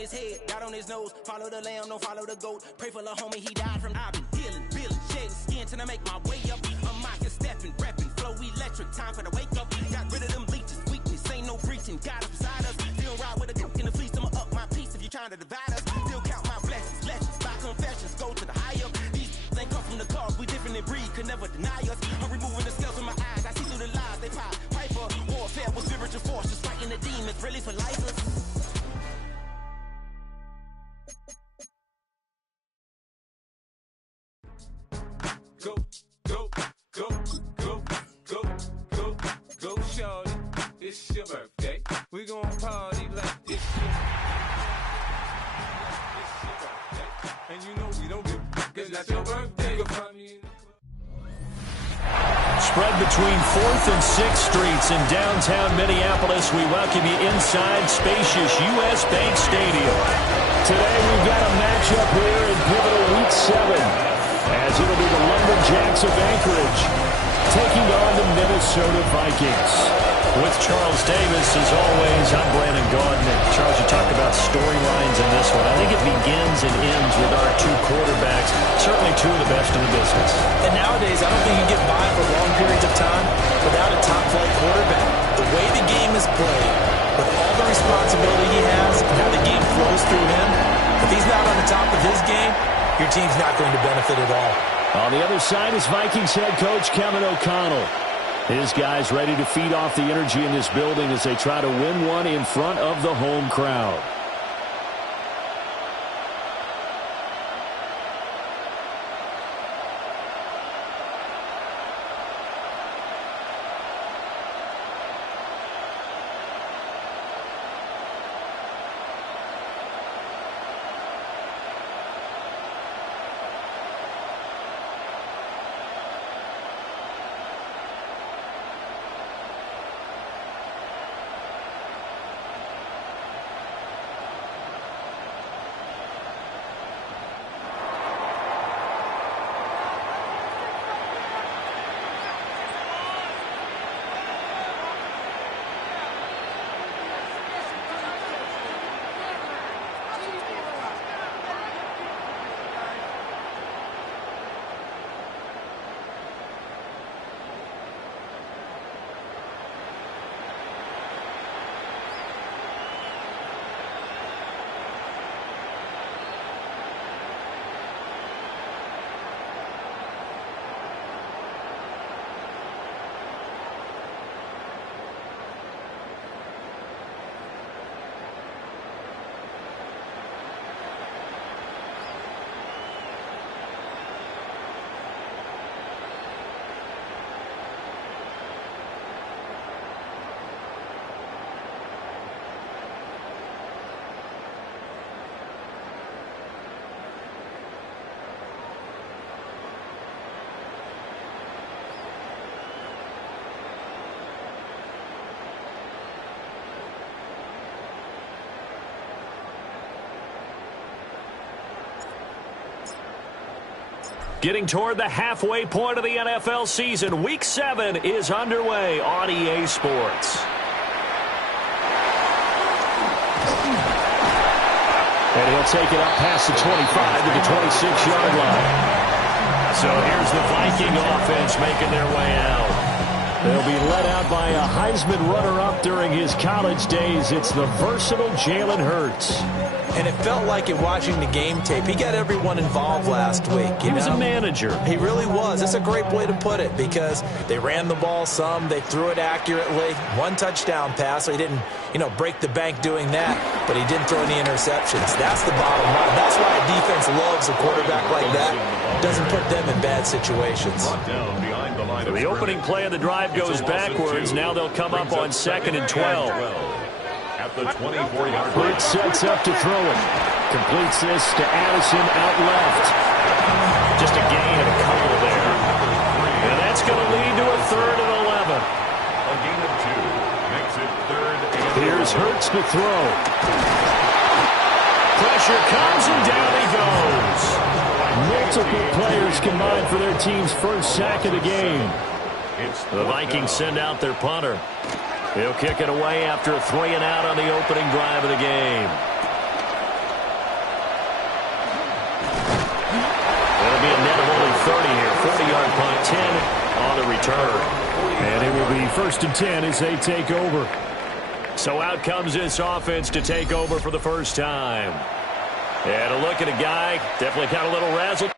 his head, dot on his nose. Follow the lamb, don't follow the goat. Pray for the homie, he died from. I've been healing, feeling, shedding skin till I make my way up. I'm mocking, stepping, repping, flow electric. Time for the wake up. Got rid of them leeches, weakness, ain't no preaching. God up beside us. Still ride with a duke in the fleece. I'ma up my piece if you're trying to divide us. Still count my blessings, lessons, by confessions. Go to the higher. These ain't come from the cause. We different in breed, could never deny us. I'm removing the scales from my eyes. I see through the lies they pop. Piper, warfare with spiritual forces. Fighting the demons, really for life. Go, go, go, go, go, go, go, shorty. It's your birthday. We gon' party like this shit. It's your birthday. And you know we don't give a fuck, 'cause that's your birthday. You'll find me in the Spread between 4th and 6th Streets in downtown Minneapolis. We welcome you inside spacious U.S. Bank Stadium. Today we've got a matchup here in pivotal Week 7, as it'll be the Lumberjacks of Anchorage taking on the Minnesota Vikings. With Charles Davis, as always, I'm Brandon Gaudin. Charles, you talked about storylines in this one. I think it begins and ends with our two quarterbacks, certainly two of the best in the business. And nowadays, I don't think you can get by for long periods of time without a top-flight quarterback. The way the game is played, with all the responsibility he has and how the game flows through him, if he's not on the top of his game, your team's not going to benefit at all. On the other side is Vikings head coach Kevin O'Connell. His guys ready to feed off the energy in this building as they try to win one in front of the home crowd. Getting toward the halfway point of the NFL season, Week 7 is underway on EA Sports. And he'll take it up past the 25 to the 26-yard line. So here's the Viking offense making their way out. They'll be led out by a Heisman runner-up during his college days. It's the versatile Jalen Hurts. And it felt like it watching the game tape. He got everyone involved last week. He was a manager. He really was. That's a great way to put it because they ran the ball some. They threw it accurately. One touchdown pass, so he didn't, break the bank doing that, but he didn't throw any interceptions. That's the bottom line. That's why a defense loves a quarterback like that. Doesn't put them in bad situations. So the opening play of the drive goes backwards. Now they'll come up on 2nd and 12. At the 24-yard line. Hurts sets up to throw it. Completes this to Addison out left. Just a gain of a couple there. And that's going to lead to a 3rd and 11. A gain of 2 makes it 3rd and 11. Here's Hurts to throw. Pressure comes and down he goes. Multiple players combined for their team's first sack of the game. The Vikings send out their punter. He'll kick it away after a 3 and out on the opening drive of the game. return. And it will be 1st and 10 as they take over. So out comes this offense to take over for the first time. And a look at a guy, definitely got a little razzled.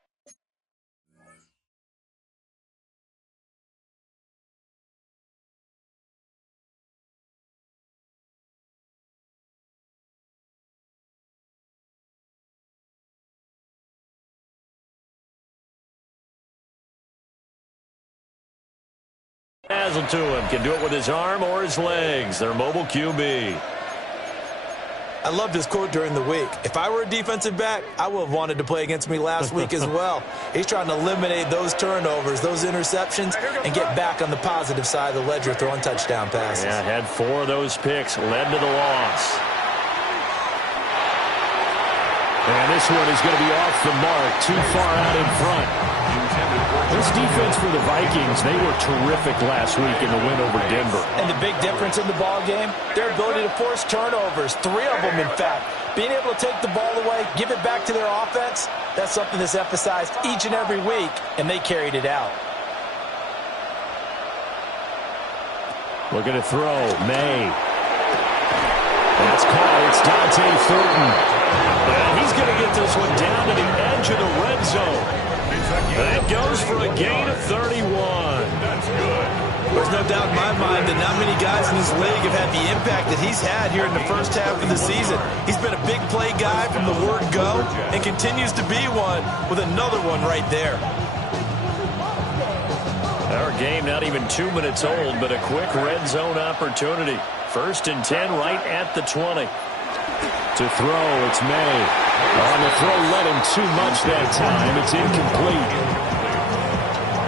Razzle to him. Can do it with his arm or his legs. Their mobile QB. I loved his quote during the week. If I were a defensive back, I would have wanted to play against me last week as well. He's trying to eliminate those turnovers, those interceptions, and get back on the positive side of the ledger throwing touchdown passes. Yeah, had 4 of those picks, led to the loss. And this one is going to be off the mark, too far out in front. This defense for the Vikings, they were terrific last week in the win over Denver. And the big difference in the ball game, their ability to force turnovers, 3 of them in fact. Being able to take the ball away, give it back to their offense, that's something that's emphasized each and every week, and they carried it out. Looking to throw, May. That's caught, it's Dante Thornton. And he's going to get this one down to the edge of the red zone. That goes for a gain of 31. That's good. There's no doubt in my mind that not many guys in this league have had the impact that he's had here in the first half of the season. He's been a big play guy from the word go and continues to be one with another one right there. Our game not even 2 minutes old, but a quick red zone opportunity. 1st and 10 right at the 20. To throw, it's May. On the throw, let him too much that time. It's incomplete.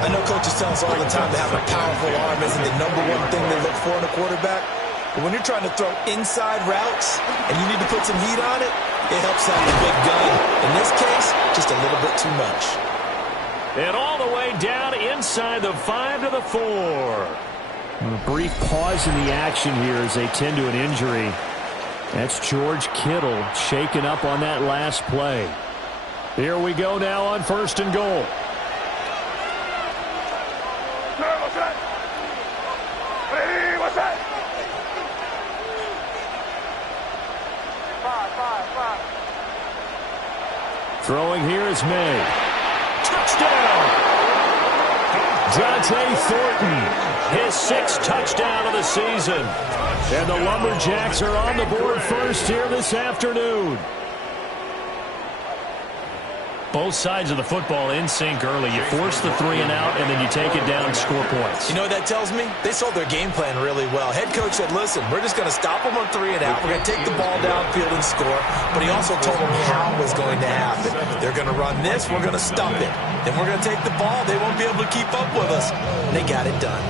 I know coaches tell us all the time that having a powerful arm isn't the #1 thing they look for in a quarterback. But when you're trying to throw inside routes and you need to put some heat on it, it helps out the big gun. In this case, just a little bit too much. And all the way down inside the 5 to the 4. A brief pause in the action here as they tend to an injury. That's George Kittle shaken up on that last play. Here we go now on 1st and goal. What's that? Throwing here is May. Touchdown! Dante Thornton, his 6th touchdown of the season. And the Lumberjacks are on the board first here this afternoon. Both sides of the football in sync early. You force the 3 and out, and then you take it down and score points. You know what that tells me? They sold their game plan really well. Head coach said, listen, we're just going to stop them on 3 and out. We're going to take the ball downfield and score. But he also told them how it was going to happen. They're going to run this. We're going to stop it. Then we're going to take the ball. They won't be able to keep up with us. And they got it done.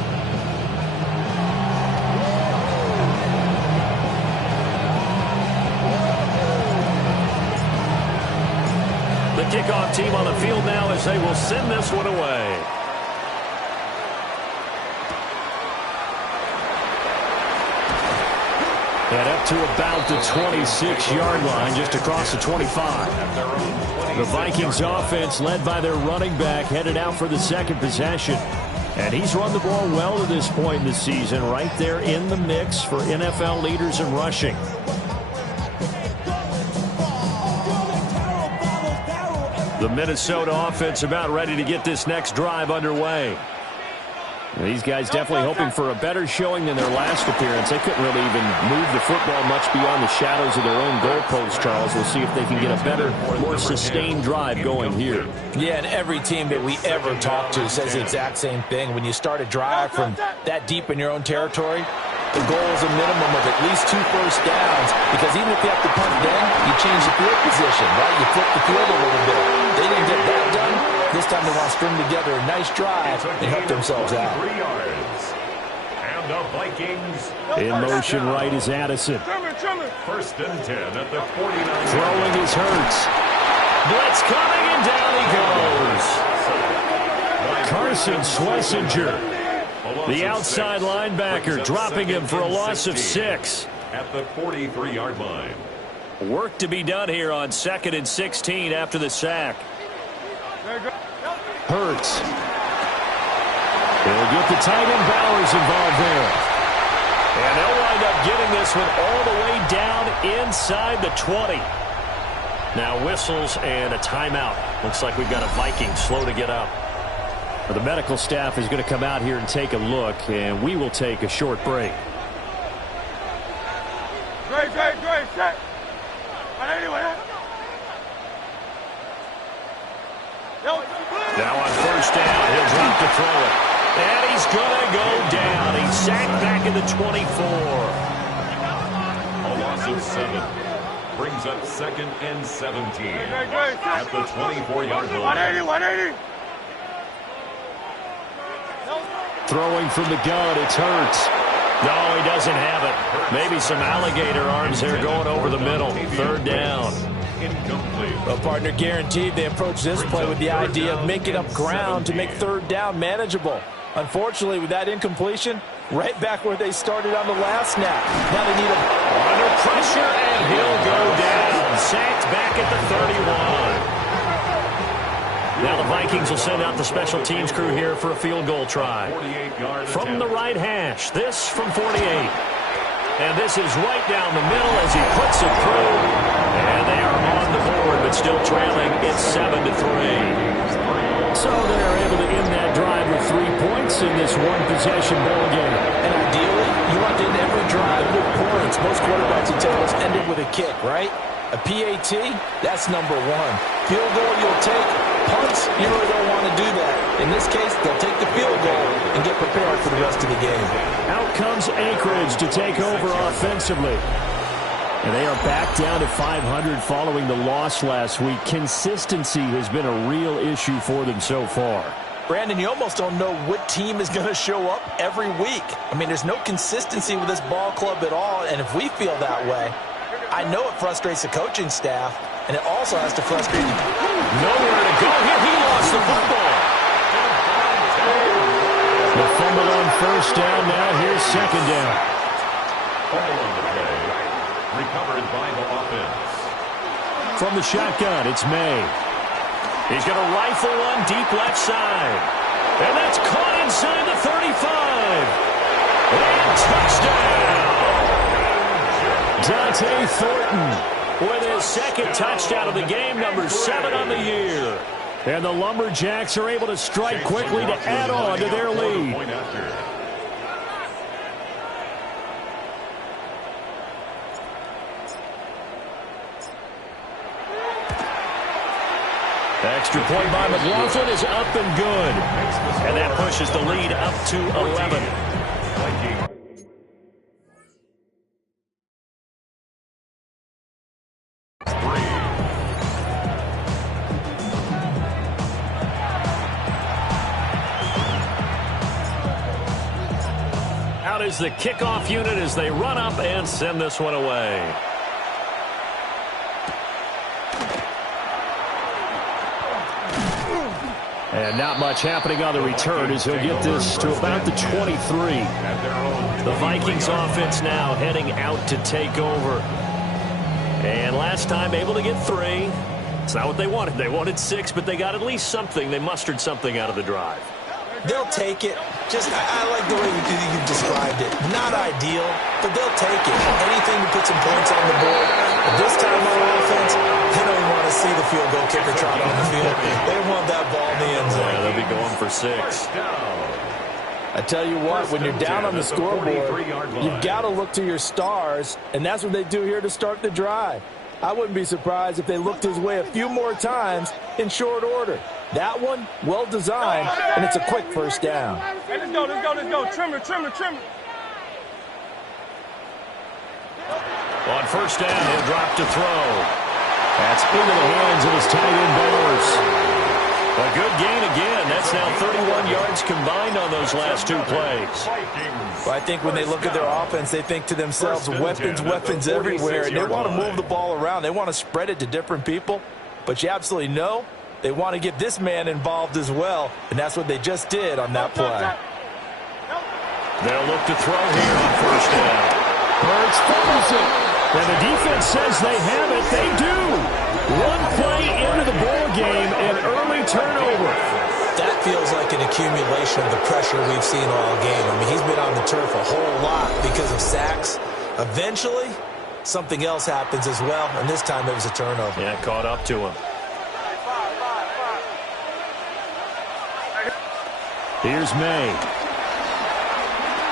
The kickoff team on the field now as they will send this one away. And up to about the 26-yard line, just across the 25. The Vikings offense led by their running back headed out for the 2nd possession. And he's run the ball well to this point in the season, right there in the mix for NFL leaders in rushing. The Minnesota offense about ready to get this next drive underway. These guys definitely hoping for a better showing than their last appearance. They couldn't really even move the football much beyond the shadows of their own goalpost, Charles. We'll see if they can get a better, more sustained drive going here. Yeah, and every team that we ever talk to says the exact same thing. When you start a drive from that deep in your own territory, the goal is a minimum of at least 2 first downs, because even if you have to punt then, you change the field position, right? You flip the field a little bit. They didn't get that done. This time they want to string together a nice drive and help themselves out. 3 yards. And the Vikings. In motion right is Addison. 1st and 10 at the 49. Throwing is Hurts. Blitz coming, and down he goes. Carson Schlesinger, the outside linebacker, dropping him for a loss of 6. At the 43-yard line. Work to be done here on 2nd and 16 after the sack. Hurts. He'll get the tight end Bowers involved there. And they'll wind up getting this one all the way down inside the 20. Now whistles and a timeout. Looks like we've got a Viking slow to get up. The medical staff is going to come out here and take a look, and we will take a short break. Great. Now on first down, he'll drop to throw it. And he's going to go down. He's sacked back in the 24. A loss of 7. Brings up 2nd and 17. At the 24-yard line. 180. Throwing from the gun, it's Hurts. No, he doesn't have it. Maybe some alligator arms there going over the middle. 3rd down. Incomplete. Well, partner, guaranteed they approach this play with the idea of making up ground to make 3rd down manageable. Unfortunately, with that incompletion, right back where they started on the last snap. Now they need him under pressure, and he'll go down. Sacked back at the 31. Now the Vikings will send out the special teams crew here for a field goal try. From the right hash, this from 48. And this is right down the middle as he puts it through. And they are on the board, but still trailing. It's 7-3. So they're able to end that drive with 3 points in this one-possession ball game. And ideally, you want to end every drive with points. Most quarterbacks you tell us ended with a kick, right? A PAT, that's number 1. Field goal you'll take. Punts, you really don't want to do that. In this case, they'll take the field goal and get prepared for the rest of the game. Out comes Anchorage to take over offensively. And they are back down to 500 following the loss last week. Consistency has been a real issue for them so far. Brandon, you almost don't know what team is going to show up every week. I mean, there's no consistency with this ball club at all, and if we feel that way, I know it frustrates the coaching staff, and it also has to frustrate you. Nowhere to go here. He lost the football. The fumble on first down. Now here's 2nd down. Fumble on the play. Recovered by the offense. From the shotgun, it's May. He's going to rifle one deep left side. And that's caught inside the 35. And touchdown. Dante Thornton with his 2nd touchdown of the game, number 7 on the year. And the Lumberjacks are able to strike quickly to add on to their lead. Extra point by McLaughlin is up and good. And that pushes the lead up to 11. Out is the kickoff unit as they run up and send this one away. And not much happening on the return as he'll get this to about the 23. The Vikings offense now heading out to take over. And last time able to get 3. It's not what they wanted. They wanted 6, but they got at least something. They mustered something out of the drive. They'll take it. I like the way you described it. Not ideal, but they'll take it. Anything to put some points on the board. But this time on offense, they don't even want to see the field goal kicker trot on the field. They want that ball in the end zone. Yeah, they'll be going for 6. I tell you what, when you're down on the scoreboard, you've got to look to your stars, and that's what they do here to start the drive. I wouldn't be surprised if they looked his way a few more times in short order. That one, well designed, and it's a quick first down. Hey, let's go. Trimmer. On first down, he'll drop to throw. That's into the hands of his tight end Bowers. A good gain again. That's now 31 yards combined on those last 2 plays. Well, I think when they look at their offense, they think to themselves, weapons everywhere, and they want to move the ball around. They want to spread it to different people, but you absolutely know they want to get this man involved as well, and that's what they just did on that play. They'll look to throw here on first down. Hurts fumbles it, and the defense says they have it. They do. One play into the ball game, an early turnover. That feels like an accumulation of the pressure we've seen all game. I mean, he's been on the turf a whole lot because of sacks. Eventually, something else happens as well, and this time it was a turnover. Yeah, caught up to him. Here's May.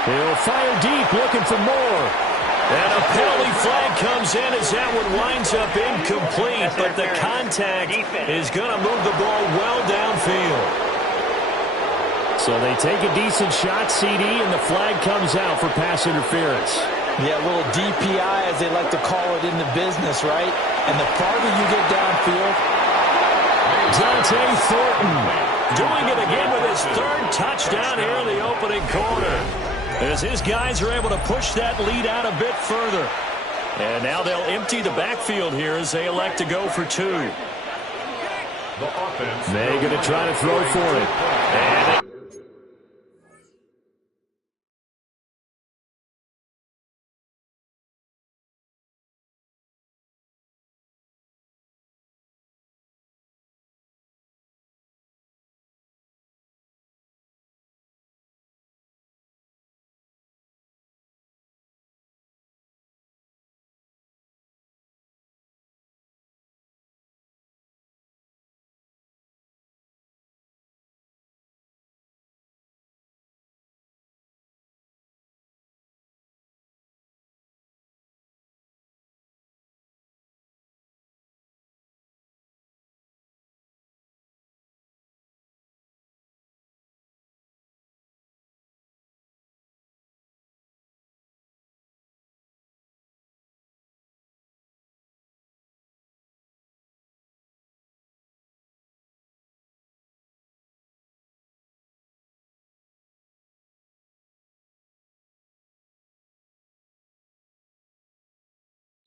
He'll fire deep, looking for more. And a penalty flag comes in as that one winds up incomplete, but the contact is going to move the ball well downfield. So they take a decent shot, CD, and the flag comes out for pass interference. Yeah, a little DPI, as they like to call it in the business, right? And the farther you get downfield. Dante Thornton doing it again with his third touchdown here in the opening quarter, as his guys are able to push that lead out a bit further. And now they'll empty the backfield here as they elect to go for two. May going to try to throw for it.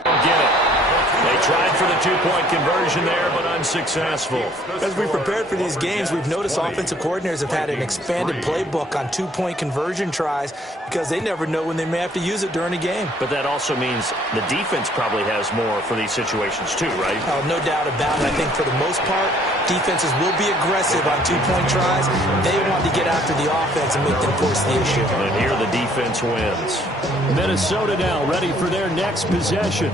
And get it. They tried for the two-point conversion there, but unsuccessful. As we prepared for these games, we've noticed offensive coordinators have had an expanded playbook on two-point conversion tries because they never know when they may have to use it during a game. But that also means the defense probably has more for these situations too, right? Oh, no doubt about it. I think for the most part, defenses will be aggressive on two-point tries. They want to get after the offense and make them force the issue. And here the defense wins. Minnesota now ready for their next possession.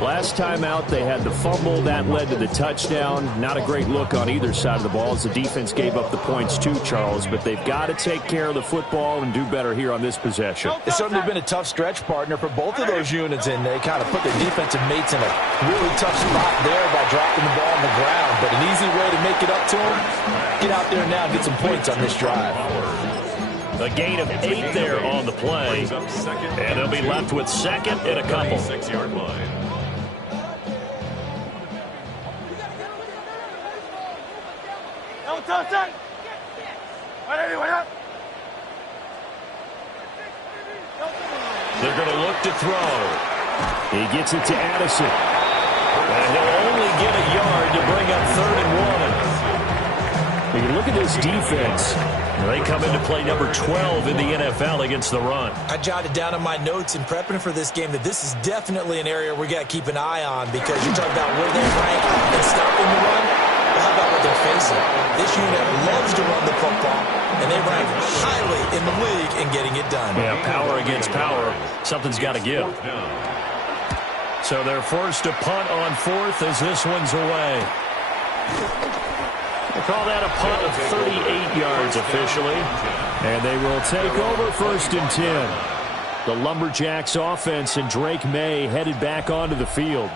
Last time out, they had the fumble. That led to the touchdown. Not a great look on either side of the ball as the defense gave up the points too, Charles. But they've got to take care of the football and do better here on this possession. It's certainly been a tough stretch, partner, for both of those units, and they kind of put their defensive mates in a really tough spot there by dropping the ball on the ground. But an easy way to make it up to them, get out there now and get some points on this drive. A gain of 8 there on the play, and they'll be left with second and a couple. 6-yard line. They're going to look to throw. He gets it to Addison. And he'll only get a yard to bring up 3rd and 1. You look at this defense. They come into play number 12 in the NFL against the run. I jotted down in my notes in prepping for this game that this is definitely an area we got to keep an eye on because you talk about where they rank in stopping the run. Well, how about what they're facing? This unit loves to run the football, and they rank highly in the league in getting it done. Yeah, power against power. Something's got to give. So they're forced to punt on 4th as this one's away. We'll call that a punt of 38 yards officially. And they will take over 1st and 10. The Lumberjacks offense and Drake May headed back onto the field.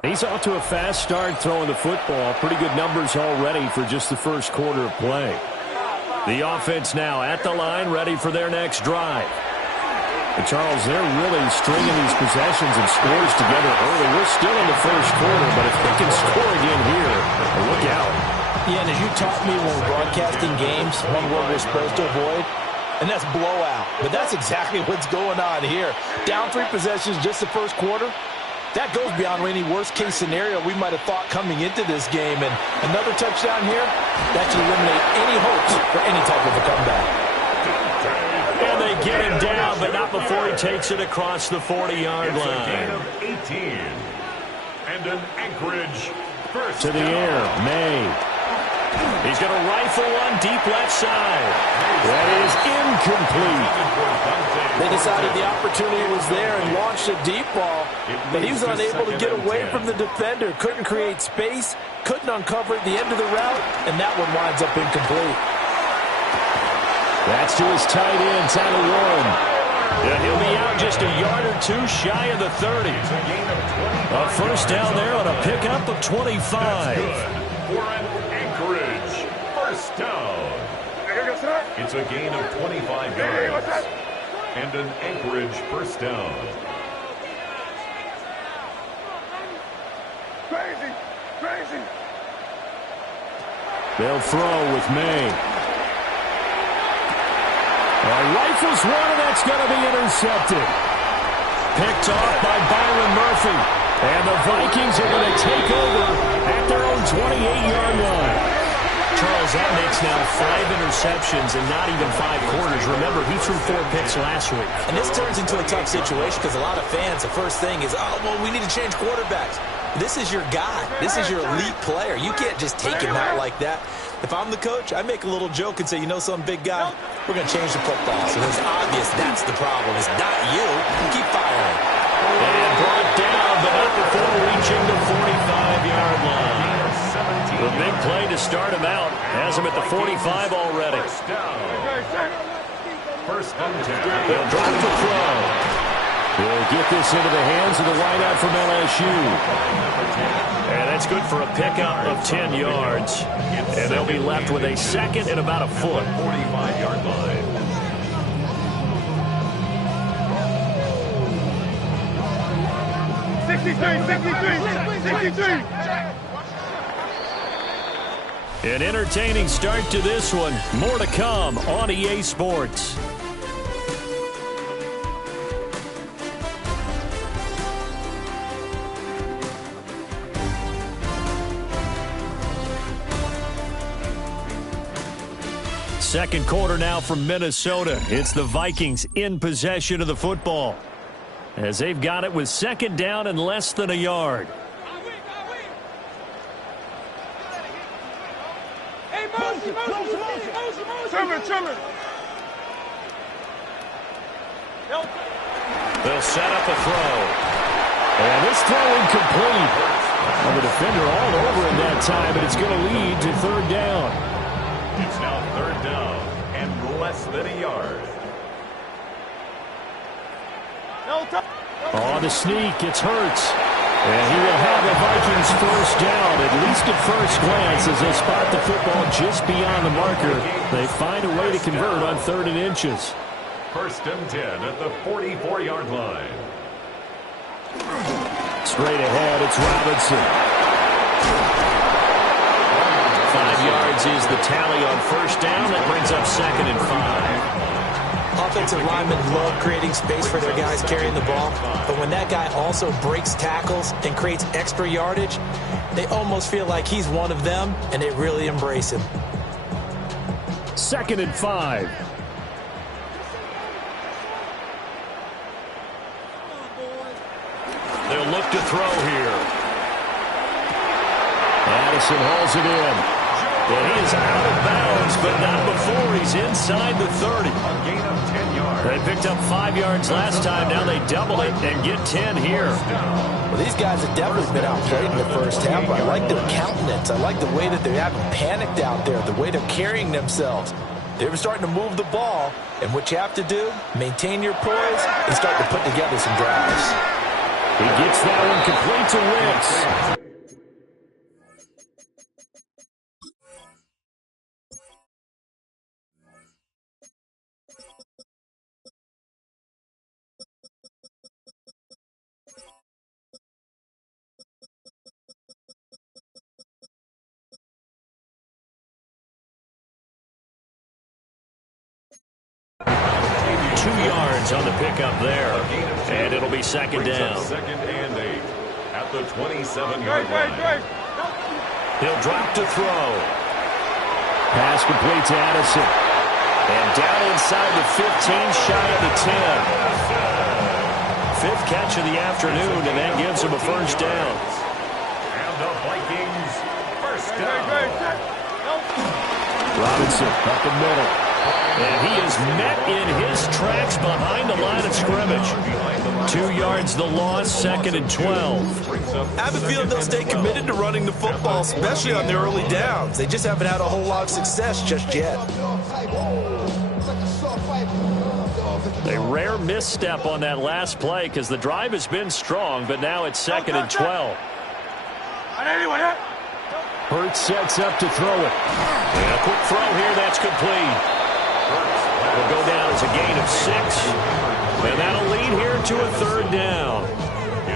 He's off to a fast start throwing the football. Pretty good numbers already for just the first quarter of play. The offense now at the line, ready for their next drive. And Charles, they're really stringing these possessions and scores together early. We're still in the first quarter, but if they can score again here, look out. Yeah, and as you taught me when we're broadcasting games, one word we're supposed to avoid, and that's blowout. But that's exactly what's going on here. Down 3 possessions just the first quarter. That goes beyond any worst-case scenario we might have thought coming into this game. And another touchdown here, that should eliminate any hopes for any type of a comeback. And they get him down, but not before he takes it across the 40-yard line. It's a gain of 18. And an Anchorage first to the air, May. He's going to rifle one deep left side. That is incomplete. They decided the opportunity was there and launched a deep ball, but he was unable to get away from the defender. Couldn't create space, couldn't uncover the end of the route, and that one winds up incomplete. That's to his tight end, Tyler Warren. And he'll be out just a yard or two shy of the 30. A first down there on a pickup of 25. For an Anchorage first down. It's a gain of 25 yards. And an Anchorage first down. Crazy. They'll throw with May. Rifles one, and that's going to be intercepted. Picked off by Byron Murphy. And the Vikings are going to take over at their own 28-yard line. Charles, that makes now 5 interceptions in not even 5 quarters. Remember, he threw 4 picks last week. And this turns into a tough situation because a lot of fans, the first thing is, we need to change quarterbacks. This is your guy. This is your elite player. You can't just take him out like that. If I'm the coach, I make a little joke and say, you know some big guy? We're going to change the football. So it's obvious that's the problem. It's not you. Keep firing. And brought down, but not before reaching the 45-yard line. The big play to start him out. Has him at the 45 already. First and 10. They'll drop the throw. They'll get this into the hands of the wideout from LSU. And that's good for a pickup of 10 yards. And they'll be left with a second and about a foot. 45-yard line. An entertaining start to this one. More to come on EA Sports. Second quarter now from Minnesota. It's the Vikings in possession of the football, as they've got it with second down and less than a yard. Trimmer. They'll set up a throw. And this throw incomplete. Well, the defender all over him that time, but it's going to lead to third down. It's now third down and less than a yard. On the sneak, it's Hurts. And he will have the Vikings first down, at least at first glance, as they spot the football just beyond the marker. They find a way to convert on 3rd and inches. First and 10 at the 44-yard line. Straight ahead, it's Robinson. 5 yards is the tally on first down. That brings up 2nd and 5. Offensive linemen love creating space for their guys carrying the ball, but when that guy also breaks tackles and creates extra yardage, they almost feel like he's one of them, and they really embrace him. 2nd and 5. They'll look to throw here. Addison hauls it in. And he is out of bounds, but not before he's inside the 30. A gain of 10 yards. They picked up 5 yards last time. Now they double it and get 10 here. Well, these guys have definitely been outplayed in the first half. I like their countenance. I like the way that they haven't panicked out there, the way they're carrying themselves. They're starting to move the ball, and what you have to do, maintain your poise and start to put together some drives. He gets that one complete to Wicks. On the pickup there, and it'll be second down. 2nd and 8 at the 27-yard line. He'll drop to throw. Pass complete to Addison. And down inside the 15, shy of the 10. Fifth catch of the afternoon, and that gives him a first down. And the Vikings first down. Robinson up the middle. And he is met in his tracks behind the line of scrimmage. 2 yards the loss, 2nd and 12. I have a feeling they'll stay committed to running the football, especially on the early downs. They just haven't had a whole lot of success just yet. A rare misstep on that last play because the drive has been strong, but now it's 2nd and 12. Hurts sets up to throw it. And a quick throw here, that's complete. Will go down as a gain of 6. And that'll lead here to a 3rd down.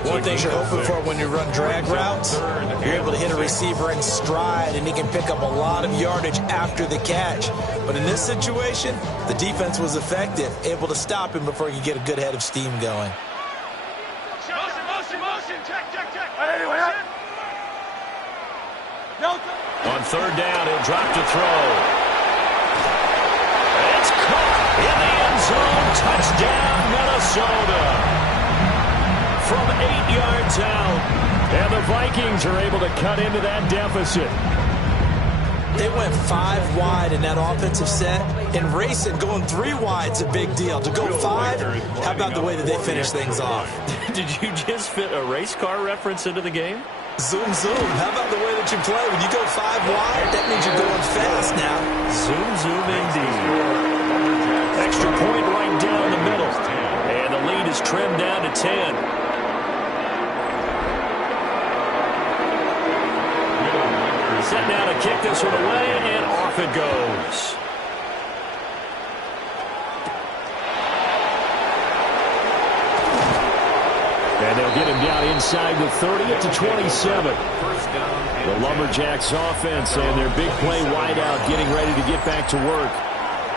One thing you're hoping for when you run drag routes, you're able to hit a receiver in stride, and he can pick up a lot of yardage after the catch. But in this situation, the defense was effective, able to stop him before he could get a good head of steam going. Motion. Check. On 3rd down, he'll drop to throw. It's caught in the end zone. Touchdown, Minnesota. From 8 yards out. And the Vikings are able to cut into that deficit. They went 5 wide in that offensive set, and racing going 3 wide's a big deal. To go 5, how about the way that they finish things off? Did you just fit a race car reference into the game? Zoom. How about the way that you play? When you go 5 wide, that means you're going fast now. Zoom indeed. Extra point right down the middle. And the lead is trimmed down to 10. Set now to kick this one away, and off it goes. And they'll get him down inside the 30 to 27. The Lumberjacks offense and their big play wideout getting ready to get back to work.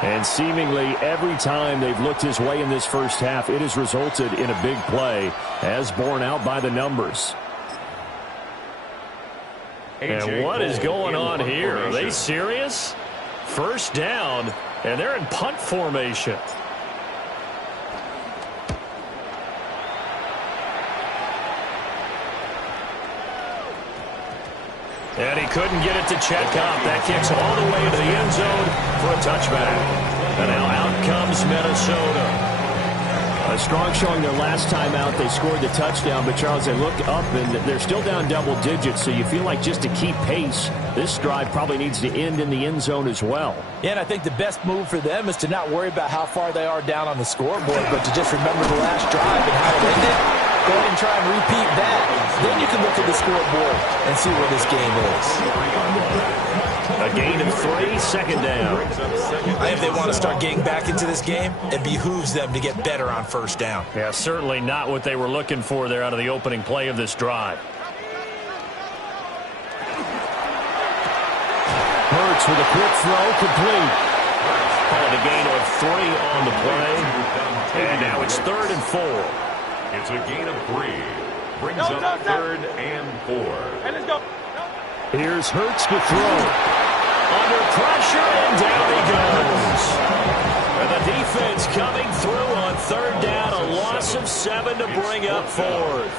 And seemingly every time they've looked his way in this first half, it has resulted in a big play, as borne out by the numbers. And what is going on here? Are they serious? First down, and they're in punt formation. And he couldn't get it to check up. That kicks all the way into the end zone for a touchback. And now out comes Minnesota. A strong showing their last time out. They scored the touchdown, but Charles, they look up and they're still down double digits, so you feel like just to keep pace, this drive probably needs to end in the end zone as well. Yeah, and I think the best move for them is to not worry about how far they are down on the scoreboard, but to just remember the last drive and how it ended. Go ahead and try and repeat that. Then you can look at the scoreboard and see where this game is. A gain of 3, 2nd down. I think if they want to start getting back into this game, it behooves them to get better on first down. Yeah, certainly not what they were looking for there out of the opening play of this drive. Hurts with a quick throw, complete. Called a gain of 3 on the play. And now it's 3rd and 4. It's a gain of 3. Brings up 3rd and 4. Hey, let's go. Here's Hurts to throw. Under pressure, and down he goes. And the defense coming through on 3rd down. A loss of 7 to bring up 4th.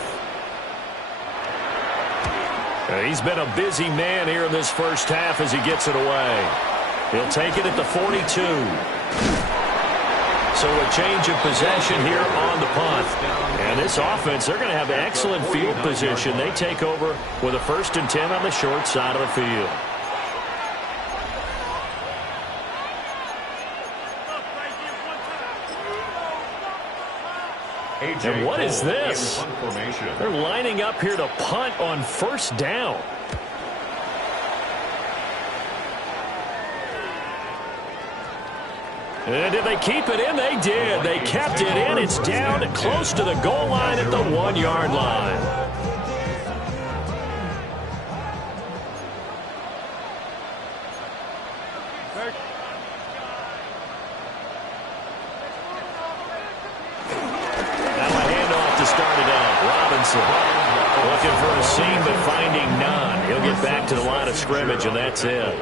He's been a busy man here in this first half as he gets it away. He'll take it at the 42. So a change of possession here on the punt. And this offense, they're going to have excellent field position. They take over with a 1st and 10 on the short side of the field. And what is this? They're lining up here to punt on 1st down. And did they keep it in? They did. They kept it in. It's down close to the goal line at the 1-yard line. Now a handoff to start it out. Robinson looking for a seam, but finding none. He'll get back to the line of scrimmage, and that's it.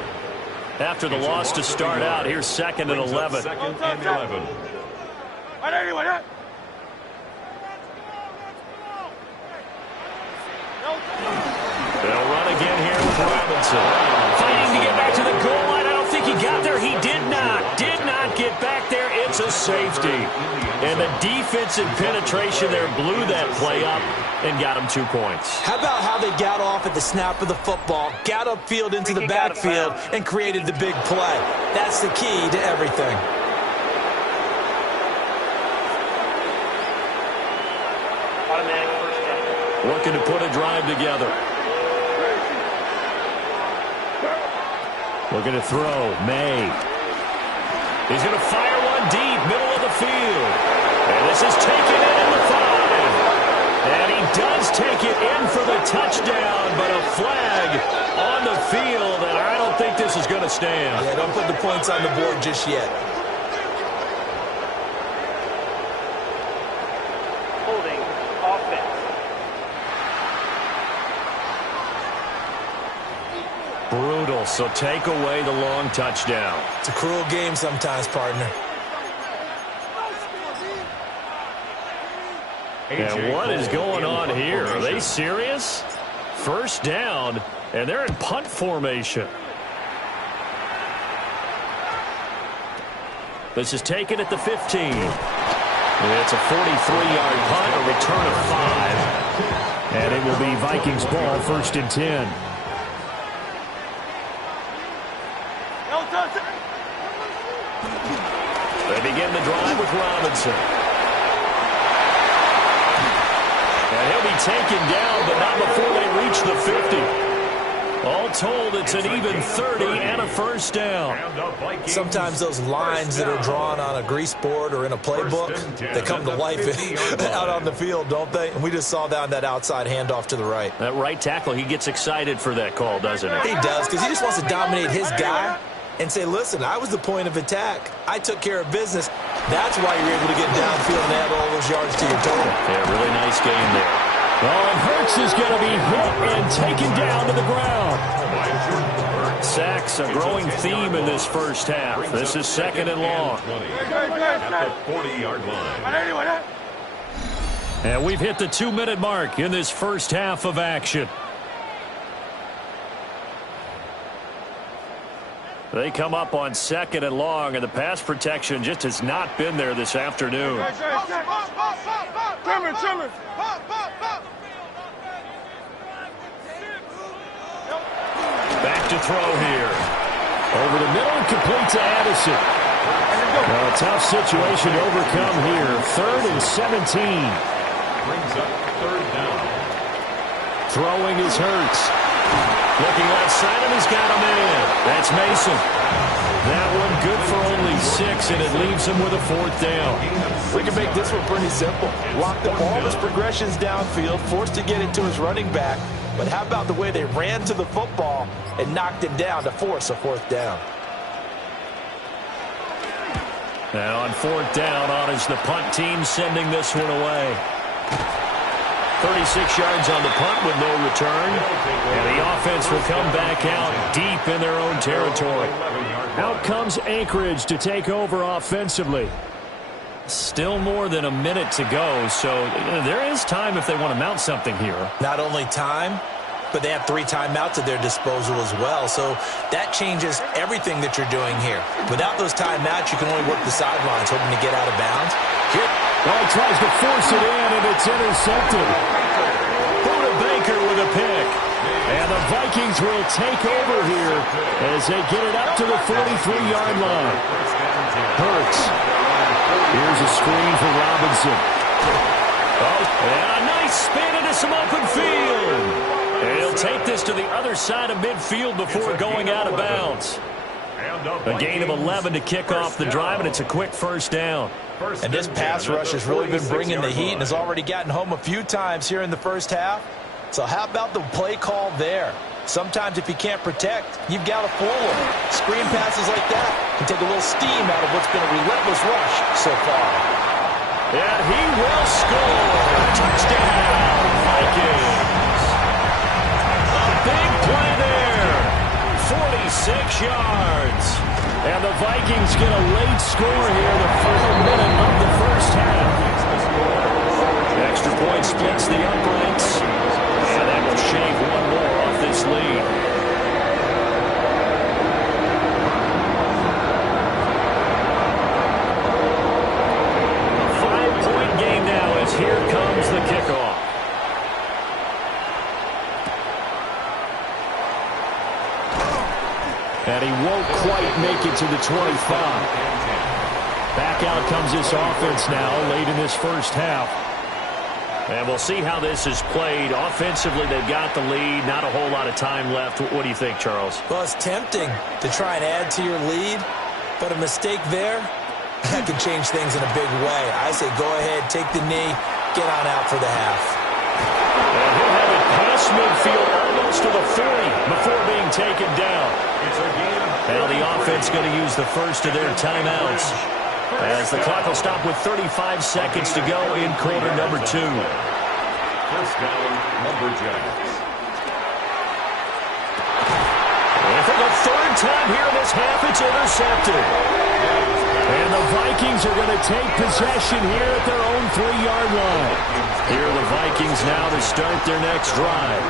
after the loss to start out. Here's 2nd and 11. Second and 11. They'll run again here with Robinson. Fighting to get back to the goal line. I don't think he got there. He did not. Did not get back there. It's a safety. And the defensive penetration there blew that play up and got him 2 points. How about how they got off at the snap of the football, got upfield into the backfield, and created the big play? That's the key to everything. Looking to put a drive together. Looking to throw. May. He's going to fire one deep, middle of the field. And this is taken in the 5. And he does take it in for the touchdown, but a flag on the field, and I don't think this is going to stand. Yeah, don't put the points on the board just yet. Holding offense. Brutal, so take away the long touchdown. It's a cruel game sometimes, partner. And what is going on here? Are they serious? First down, and they're in punt formation. This is taken at the 15. It's a 43-yard punt, a return of 5. And it will be Vikings ball, 1st and 10. They begin the drive with Robinson. And he'll be taken down, but not before they reach the 50. All told, it's an even 30 and a first down. Sometimes those lines that are drawn on a grease board or in a playbook, they come to life out on the field, don't they? And we just saw down that outside handoff to the right. That right tackle, he gets excited for that call, doesn't he? He does, because he just wants to dominate his guy and say, listen, I was the point of attack. I took care of business. That's why you're able to get downfield and add all those yards to your total. Yeah, really nice game there. Oh, and Hurts is going to be hit and taken down to the ground. Sacks, a growing theme in this first half. This is 2nd and long. At the 40-yard line. And we've hit the 2-minute mark in this first half of action. They come up on 2nd and long, and the pass protection just has not been there this afternoon. Back to throw here. Over the middle and complete to Addison. Well, a tough situation to overcome here. 3rd and 17. Brings up 3rd down. Throwing is Hurts. Looking outside him, he's got him in. That's Mason. That one good for only 6, and it leaves him with a 4th down. We can make this one pretty simple. Locked up all his progressions downfield, forced to get it to his running back. But how about the way they ran to the football and knocked him down to force a 4th down? And on 4th down, honors the punt team, sending this one away. 36 yards on the punt with no return. And the offense will come back out deep in their own territory. Out comes Anchorage to take over offensively. Still more than a minute to go, so there is time if they want to mount something here. Not only time, but they have 3 timeouts at their disposal as well, so that changes everything that you're doing here. Without those timeouts, you can only work the sidelines, hoping to get out of bounds. Here, well, he tries to force it in, and it's intercepted. Buda Baker with a pick. And the Vikings will take over here as they get it up to the 43-yard line. Hurts. Here's a screen for Robinson. Oh, and a nice spin into some open field. And he'll take this to the other side of midfield before going out of bounds. A gain of 11 to kick off the drive, and it's a quick first down. And this pass rush has really been bringing the heat and has already gotten home a few times here in the first half. So how about the play call there? Sometimes if you can't protect, you've got to fool them. Screen passes like that can take a little steam out of what's been a relentless rush so far. And he will score. Touchdown, Vikings. A big play there. yards. And the Vikings get a late score here, the final minute of the first half. Extra point splits the uprights, and that will shave one more off this lead. A 5-point game now as here comes the kickoff. And he won't quite make it to the 25. Back out comes this offense now late in this first half. And we'll see how this is played. Offensively, they've got the lead. Not a whole lot of time left. What do you think, Charles? Well, it's tempting to try and add to your lead, but a mistake there, that could change things in a big way. I say go ahead, take the knee, get on out for the half. And he'll have it past midfield almost to the 40 before being taken down. Now the offense going to use the first of their timeouts as the clock will stop with 35 seconds to go in quarter number 2. First down, Lumberjacks. And for the third time here in this half, it's intercepted. And the Vikings are going to take possession here at their own 3-yard line. Here are the Vikings now to start their next drive.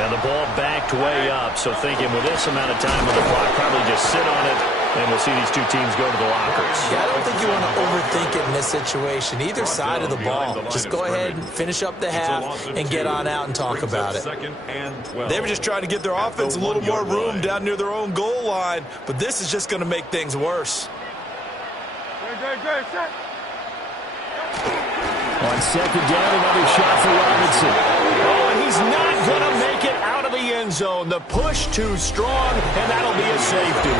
And the ball backed way up, so thinking with this amount of time on the clock, probably just sit on it, and we'll see these two teams go to the lockers. Yeah, I don't think you want to overthink it in this situation. Either side of the ball. Just go ahead and finish up the half and get on out and talk about it. They were just trying to get their offense a little more room down near their own goal line, but this is just going to make things worse. On second down, another shot for Robinson. Oh, and he's not going to make it out of the end zone. The push too strong, and that'll be a safety.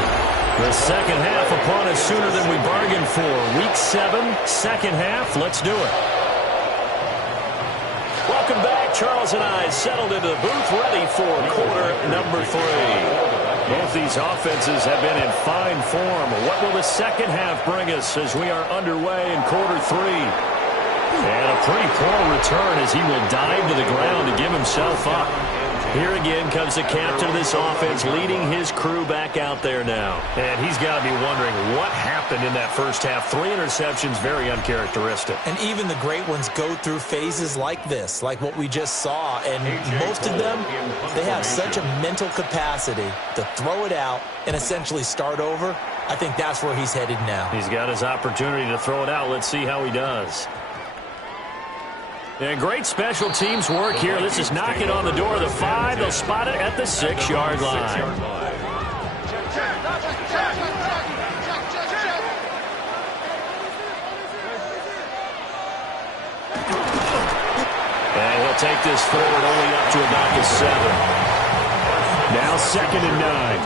The second half upon us sooner than we bargained for. Week 7, second half. Let's do it. Welcome back. Charles and I settled into the booth, ready for quarter number 3. Both these offenses have been in fine form. What will the second half bring us as we are underway in quarter 3? And a pretty poor return as he will dive to the ground to give himself up. Here again comes the captain of this offense leading his crew back out there now. And he's got to be wondering what happened in that first half. 3 interceptions, very uncharacteristic. And even the great ones go through phases like this, like what we just saw. And most of them, they have such a mental capacity to throw it out and essentially start over. I think that's where he's headed now. He's got his opportunity to throw it out. Let's see how he does. And great special teams work here. This is knocking on the door of the 5. They'll spot it at the 6-yard line. And he'll take this forward only up to about the 7. Now 2nd and 9.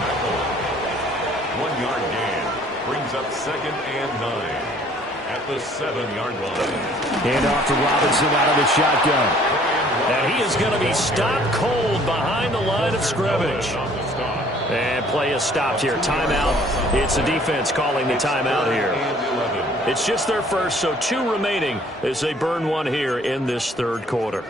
1-yard gain brings up 2nd and 9. At the 7-yard line. Hand off to Robinson out of the shotgun. And he is going to be stopped cold behind the line of scrimmage. And play is stopped here. Timeout. It's the defense calling the timeout here. It's just their first, so 2 remaining as they burn one here in this third quarter.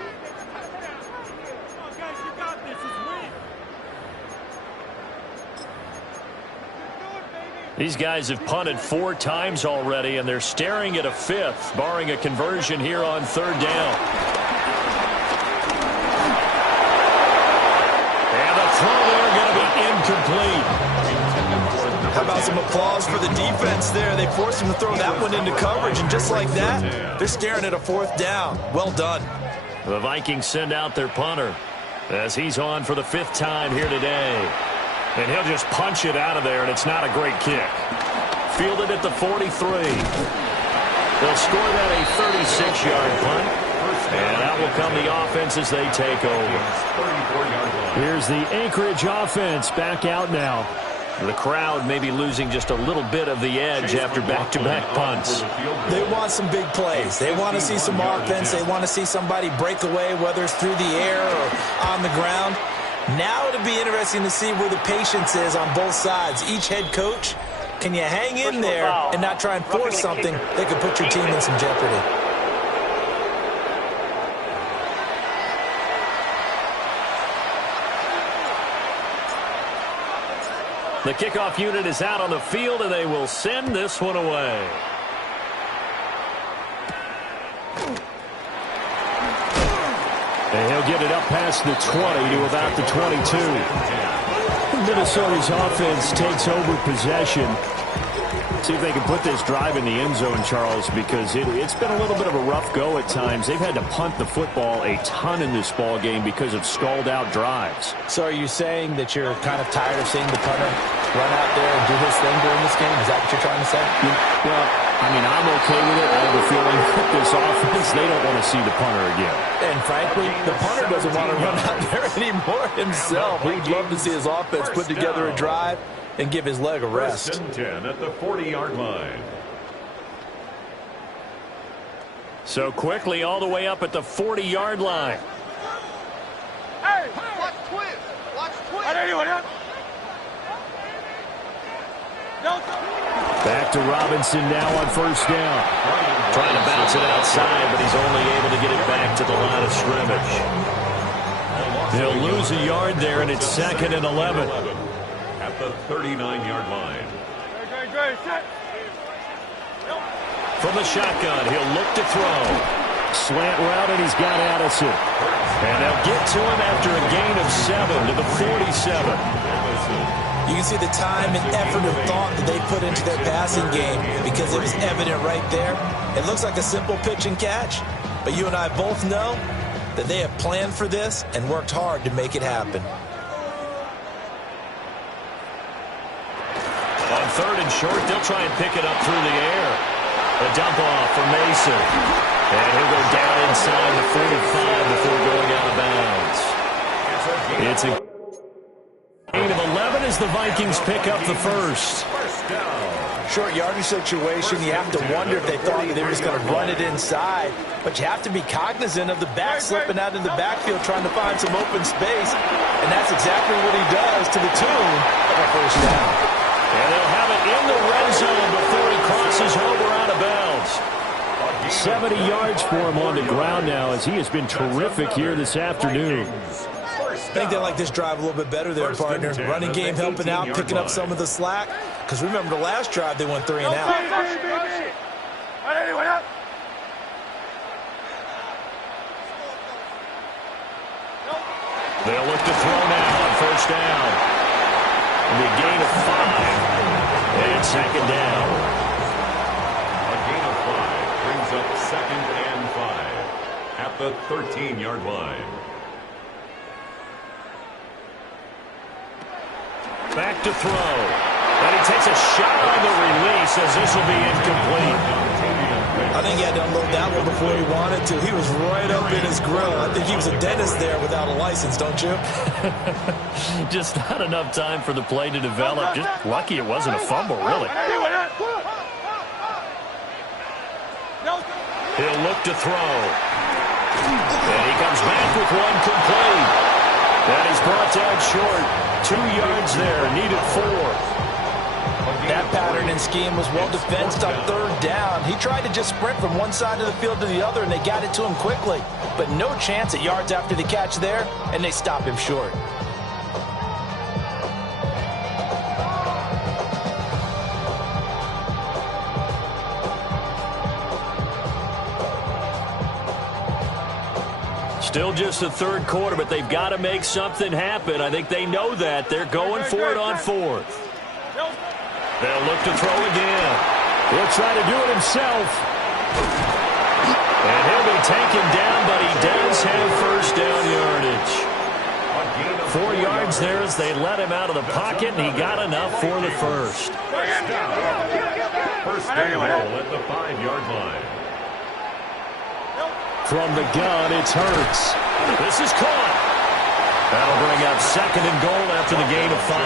These guys have punted 4 times already, and they're staring at a 5th, barring a conversion here on 3rd down. And the throw there going to be incomplete. How about some applause for the defense there? They forced him to throw that one into coverage, and just like that, they're staring at a 4th down. Well done. The Vikings send out their punter as he's on for the 5th time here today. And he'll just punch it out of there, and it's not a great kick. Fielded at the 43. They'll score that a 36-yard punt. And out will come the offense as they take over. Here's the Anchorage offense back out now. The crowd may be losing just a little bit of the edge after back-to-back punts. They want some big plays. They want to see some offense. They want to see somebody break away, whether it's through the air or on the ground. Now it'll be interesting to see where the patience is on both sides. Each head coach, can you hang in there and not try and force something that could put your team in some jeopardy? The kickoff unit is out on the field, and they will send this one away. And he'll get it up past the 20 to about the 22. Minnesota's offense takes over possession. See if they can put this drive in the end zone, Charles, because it's been a little bit of a rough go at times. They've had to punt the football a ton in this ball game because of stalled-out drives. So are you saying that you're kind of tired of seeing the punter run out there and do his thing during this game? Is that what you're trying to say? Well, I mean, I'm okay with it. I have a feeling that this offense, they don't want to see the punter again. And frankly, the punter doesn't want to run out there anymore himself. He'd love to see his offense put together a drive and give his leg a rest. 10 at the 40-yard line. So quickly all the way up at the 40-yard line. Hey, watch twist. Watch twist. Back to Robinson now on first down. Trying to bounce it outside, but he's only able to get it back to the line of scrimmage. He'll lose a yard there, and it's 2nd and 11. At the 39-yard line. From the shotgun, he'll look to throw. Slant route, and he's got Addison. And they'll get to him after a gain of 7 to the 47. You can see the time and effort and thought that they put into their passing game because it was evident right there. It looks like a simple pitch and catch, but you and I both know that they have planned for this and worked hard to make it happen. On 3rd and short, they'll try and pick it up through the air. A dump off for Mason. And he'll go down inside the 45 before going out of bounds. It's a gain of 11 as the Vikings pick up the first. Short yardage situation, you have to wonder if they thought that they were just going to run it inside. But you have to be cognizant of the back slipping out in the backfield trying to find some open space. And that's exactly what he does to the tune of a first down. And they'll have it in the red zone before he crosses over out of bounds. 70 yards for him on the ground now as he has been terrific here this afternoon. I think they like this drive a little bit better there, partner. Running game helping out, picking up some of the slack. Because remember the last drive, they went 3 and out. They'll look to throw now on first down. It'll be a gain of 5. And 2nd down. A gain of 5 brings up 2nd and 5 at the 13-yard line. Back to throw. And he takes a shot on the release as this will be incomplete. I think he had to unload that one before he wanted to. He was right up in his grill. I think he was a dentist there without a license, don't you? Just not enough time for the play to develop. Just lucky it wasn't a fumble, really. He'll look to throw. And he comes back with one complete. And he's brought down short. 2 yards there, needed 4. That pattern and scheme was well defensed on 3rd down. He tried to just sprint from one side of the field to the other, and they got it to him quickly. But no chance at yards after the catch there, and they stop him short. Still just the 3rd quarter, but they've got to make something happen. I think they know that. They're going for it on 4th. They'll look to throw again. He'll try to do it himself. And he'll be taken down, but he does have first down yardage. 4 yards there as they let him out of the pocket, and he got enough for the first. First down at the 5-yard line. From the gun, it's Hurts. This is caught. That'll bring up 2nd and goal after the gain of 5.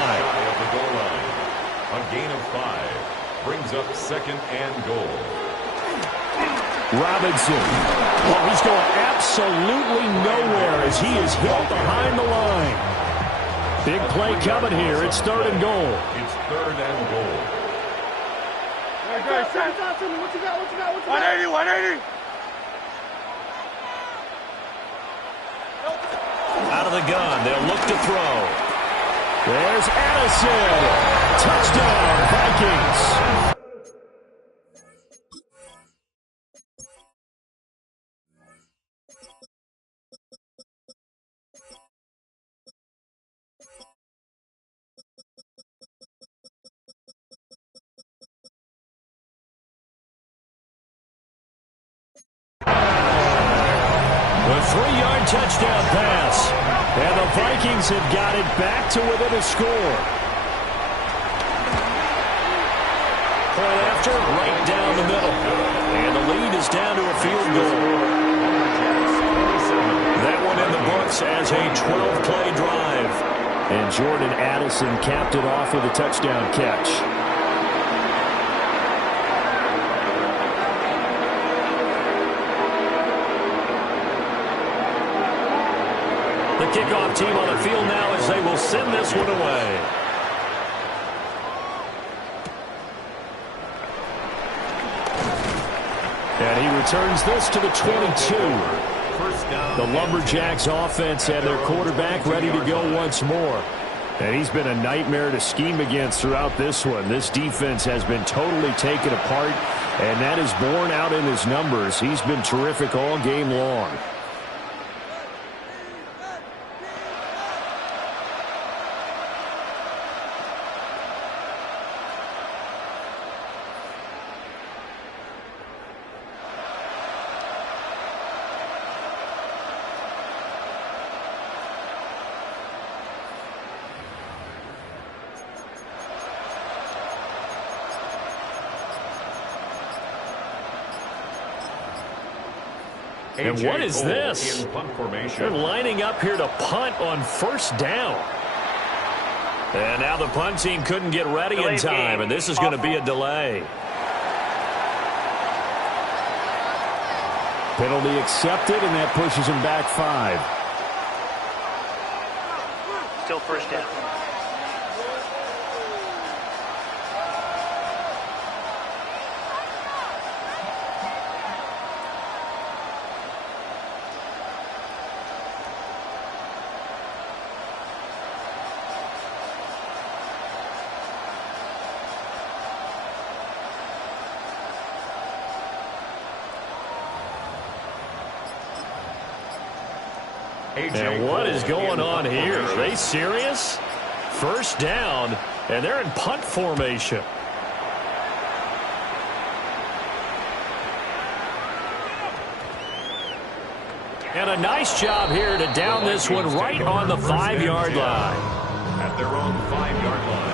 A gain of 5 brings up 2nd and goal. Robinson. Well, he's going absolutely nowhere as he is hit behind the line. Big play coming here. It's 3rd and goal. It's 3rd and goal. 180, 180. Out of the gun, they'll look to throw. There's Addison. Touchdown, Vikings. A 3-yard touchdown pass. And the Vikings have got it back to within a score. Point after, right down the middle. And the lead is down to a field goal. That one in the books as a 12-play drive. And Jordan Addison capped it off with a touchdown catch. The kickoff team on the field now as they will send this one away. And he returns this to the 22. The Lumberjacks offense and their quarterback ready to go once more. And he's been a nightmare to scheme against throughout this one. This defense has been totally taken apart, and that is borne out in his numbers. He's been terrific all game long. And what is this? They're lining up here to punt on first down. And now the punt team couldn't get ready in time, and this is going to be a delay. Penalty accepted, and that pushes him back 5. Still first down. And what is going on here? Are they serious? First down, and they're in punt formation. And a nice job here to down this one right on the 5-yard line. At their own 5-yard line.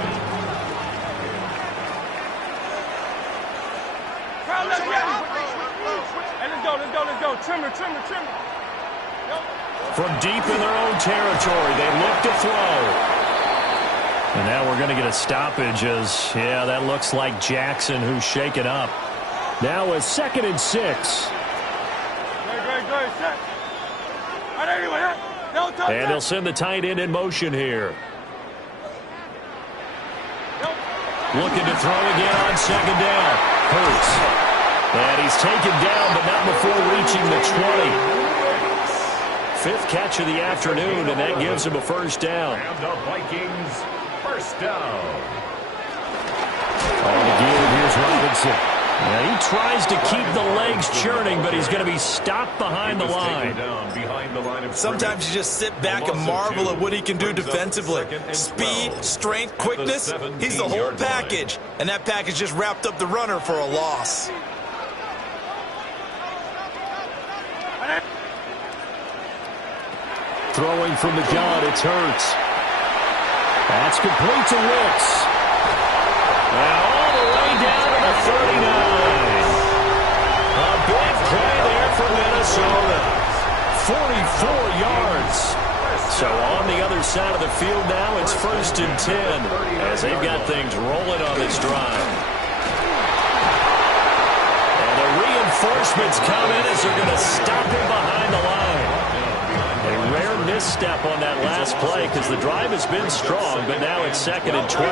Let's go. Trimmer. From deep in their own territory, they look to throw. And now we're going to get a stoppage as, yeah, that looks like Jackson who's shaken up. Now a 2nd and 6. And they'll send the tight end in motion here. Looking to throw again on 2nd down. Hurts. And he's taken down, but not before reaching the 20. 5th catch of the afternoon, and that gives him a first down. And the Vikings, first down. On the give, here's Robinson. Now he tries to keep the legs churning, but he's going to be stopped behind the line. Sometimes you just sit back and marvel at what he can do defensively. Speed, strength, quickness, he's the whole package. And that package just wrapped up the runner for a loss. Throwing from the gun, it's Hurts. That's complete to Wicks. And all the way down to the 39. A big play there for Minnesota. 44 yards. So on the other side of the field now, it's 1st and 10 as they've got things rolling on this drive. And the reinforcements come in as they're going to stop him behind the line. A rare misstep on that last play because the drive has been strong, but now it's 2nd and 12.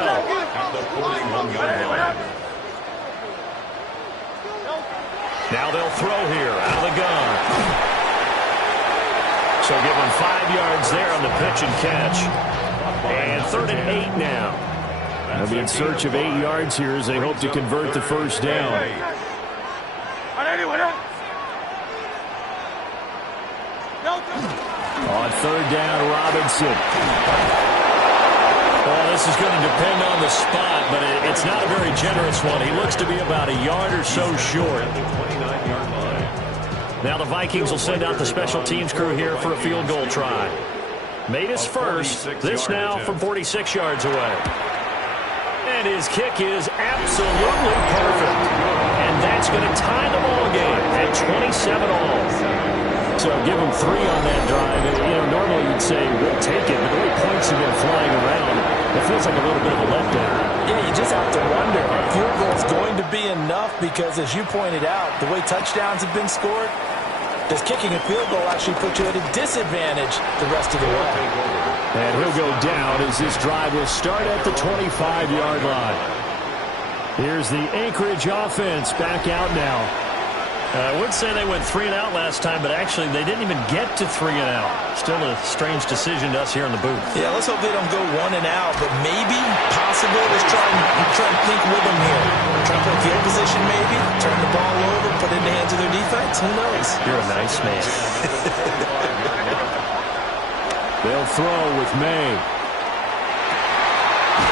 Now they'll throw here out of the gun. So give him 5 yards there on the pitch and catch. And 3rd and 8 now. They'll be in search of 8 yards here as they hope to convert the first down. On third down, Robinson. Well, this is going to depend on the spot, but it's not a very generous one. He looks to be about a yard or so short. Now the Vikings will send out the special teams crew here for a field goal try. Made his first. This now from 46 yards away. And his kick is absolutely perfect. And that's going to tie the ball game at 27-all. So give him 3 on that drive. Normally you'd say we'll take it, but the way points have been flying around, it feels like a little bit of a letdown. Yeah, you just have to wonder if field goal is going to be enough because, as you pointed out, the way touchdowns have been scored, does kicking a field goal actually put you at a disadvantage the rest of the way? And he'll go down as this drive will start at the 25-yard line. Here's the Anchorage offense back out now. I would say they went 3 and out last time, but actually they didn't even get to 3 and out. Still a strange decision to us here in the booth. Yeah, let's hope they don't go 1 and out, but maybe, possible. Let's try and think with them here. Try to play field position maybe, turn the ball over, put it in the hands of their defense. Who knows? You're a nice man. They'll throw with May.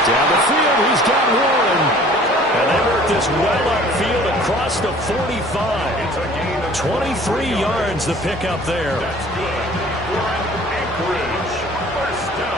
Down the field, he's got one. And they work this well upfield across the 45. 23 yards the pickup there. That's good. For Anchorage, first down.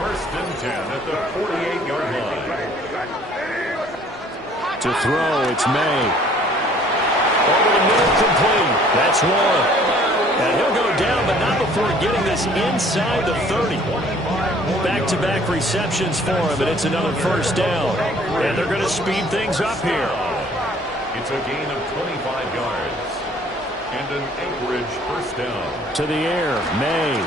First and 10 at the 48-yard line. To throw, it's May. Over the middle, complete. That's one. And he'll go down, but not before getting this inside the 30. Back-to-back receptions for him, and it's another first down. And they're going to speed things up here. It's a gain of 25 yards. And an Anchorage first down. To the air, May.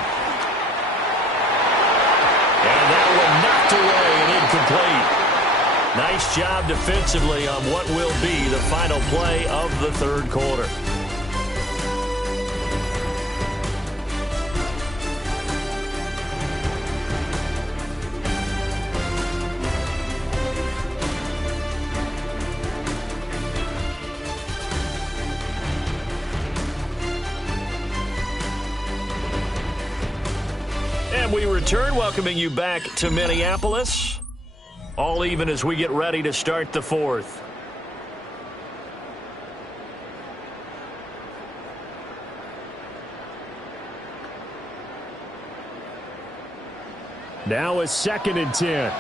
And that one knocked away and incomplete. Nice job defensively on what will be the final play of the third quarter. And we return, welcoming you back to Minneapolis. All even as we get ready to start the fourth. Now a 2nd and 10.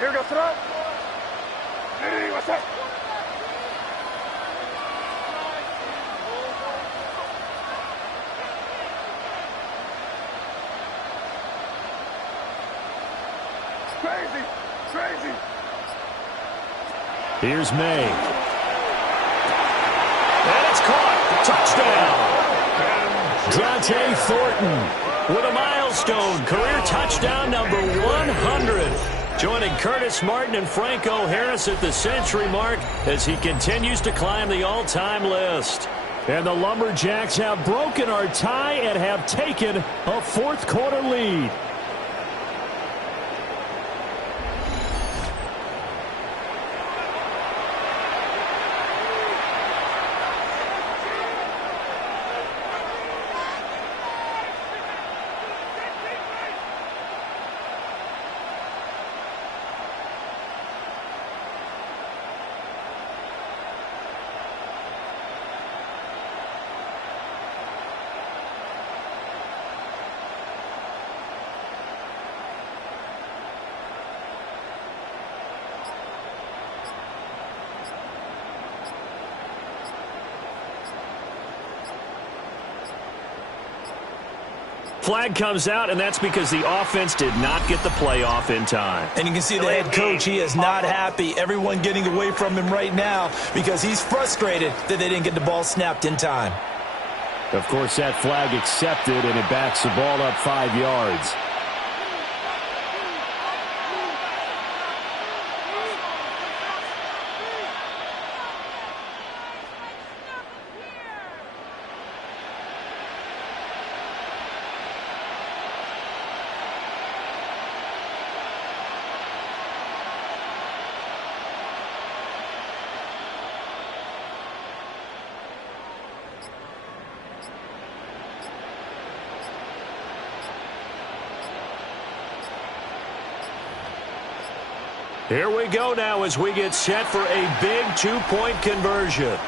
Here goes throw. Hey, what's up? Crazy. Here's May. And it's caught. Touchdown. Dante Thornton with a milestone career touchdown number 100. Joining Curtis Martin and Franco Harris at the century mark as he continues to climb the all-time list. And the Lumberjacks have broken our tie and have taken a fourth-quarter lead. Flag comes out, and that's because the offense did not get the play off in time. And you can see the head coach, he is not happy. Everyone getting away from him right now because he's frustrated that they didn't get the ball snapped in time. Of course, that flag accepted, and it backs the ball up 5 yards. Here we go now as we get set for a big two-point conversion.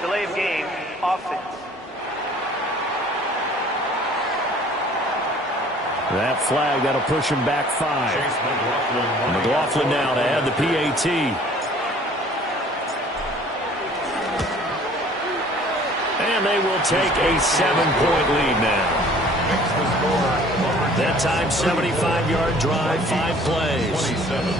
Delay of game, offense. That flag, that'll push him back 5. McLaughlin now to add the PAT. And they will take a 7-point lead now. That time, 75-yard drive, 5 plays. 27.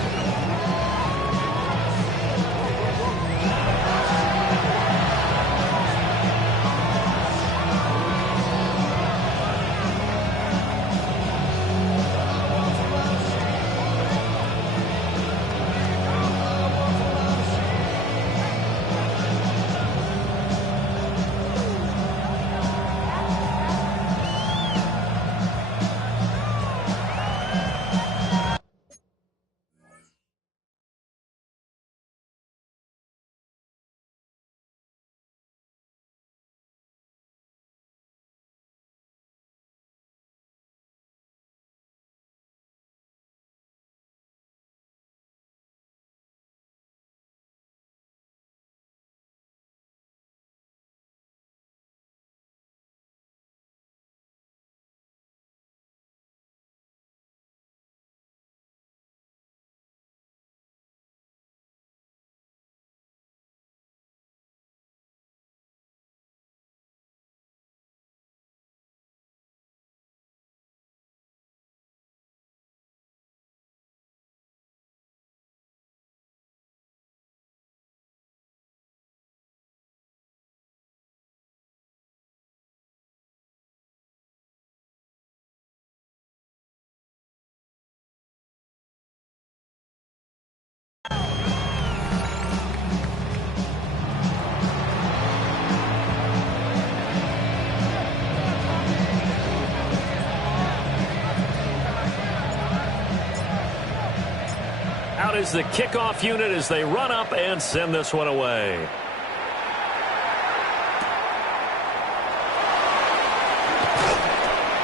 Out is the kickoff unit as they run up and send this one away.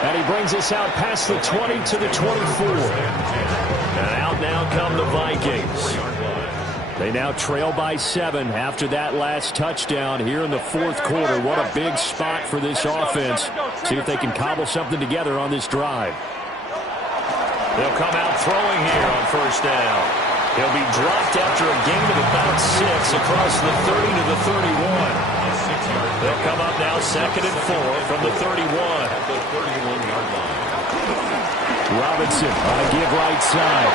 And he brings us out past the 20 to the 24. And out now come the Vikings. They now trail by 7 after that last touchdown here in the fourth quarter. What a big spot for this offense. See if they can cobble something together on this drive. They'll come out throwing here on first down. He'll be dropped after a gain of about 6 across the 30 to the 31. They'll come up now 2nd and 4 from the 31. Robinson on a give right side.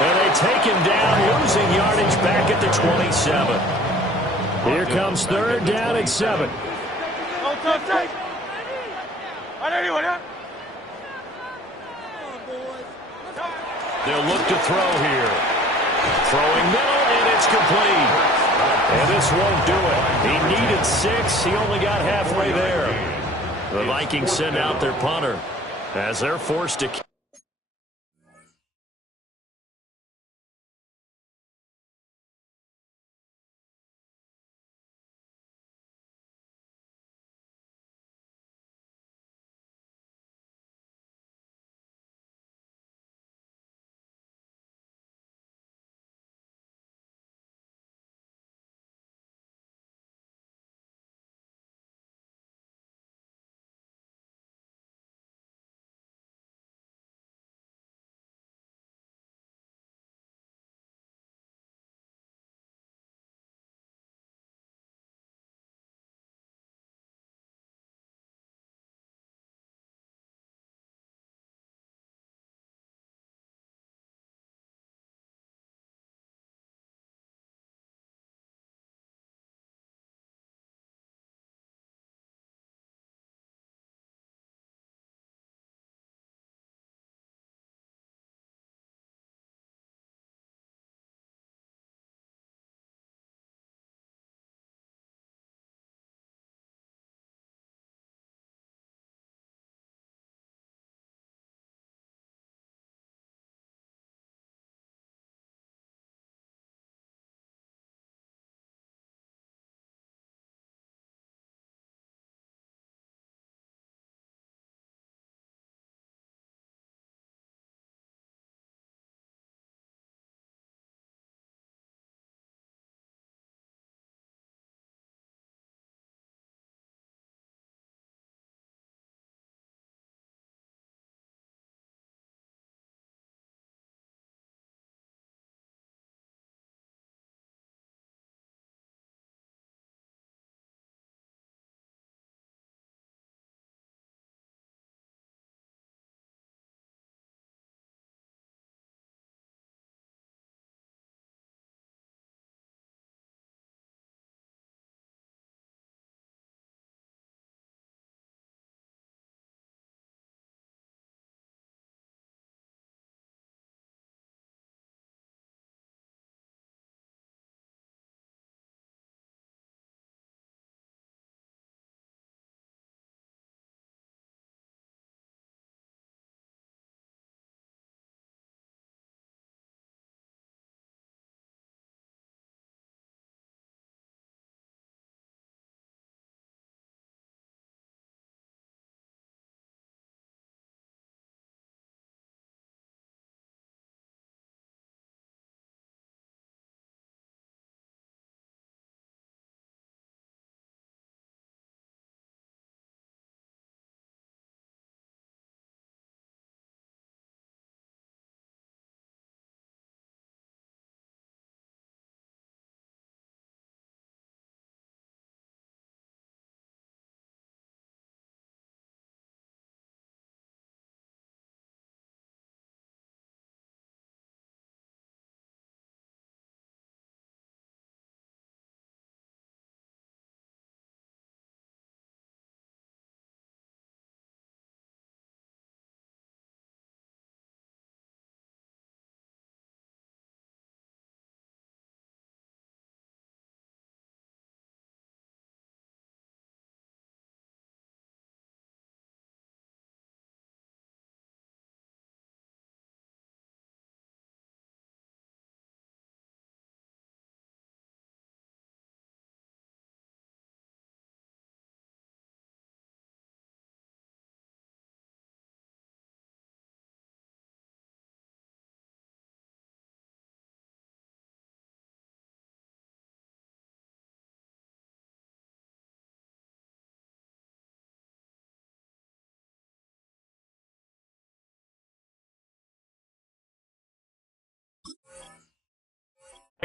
And they take him down, losing yardage back at the 27. Here comes 3rd down and 7. They'll look to throw here. Throwing middle, and it's complete. And this won't do it. He needed 6. He only got halfway there. The Vikings send out their punter as they're forced to...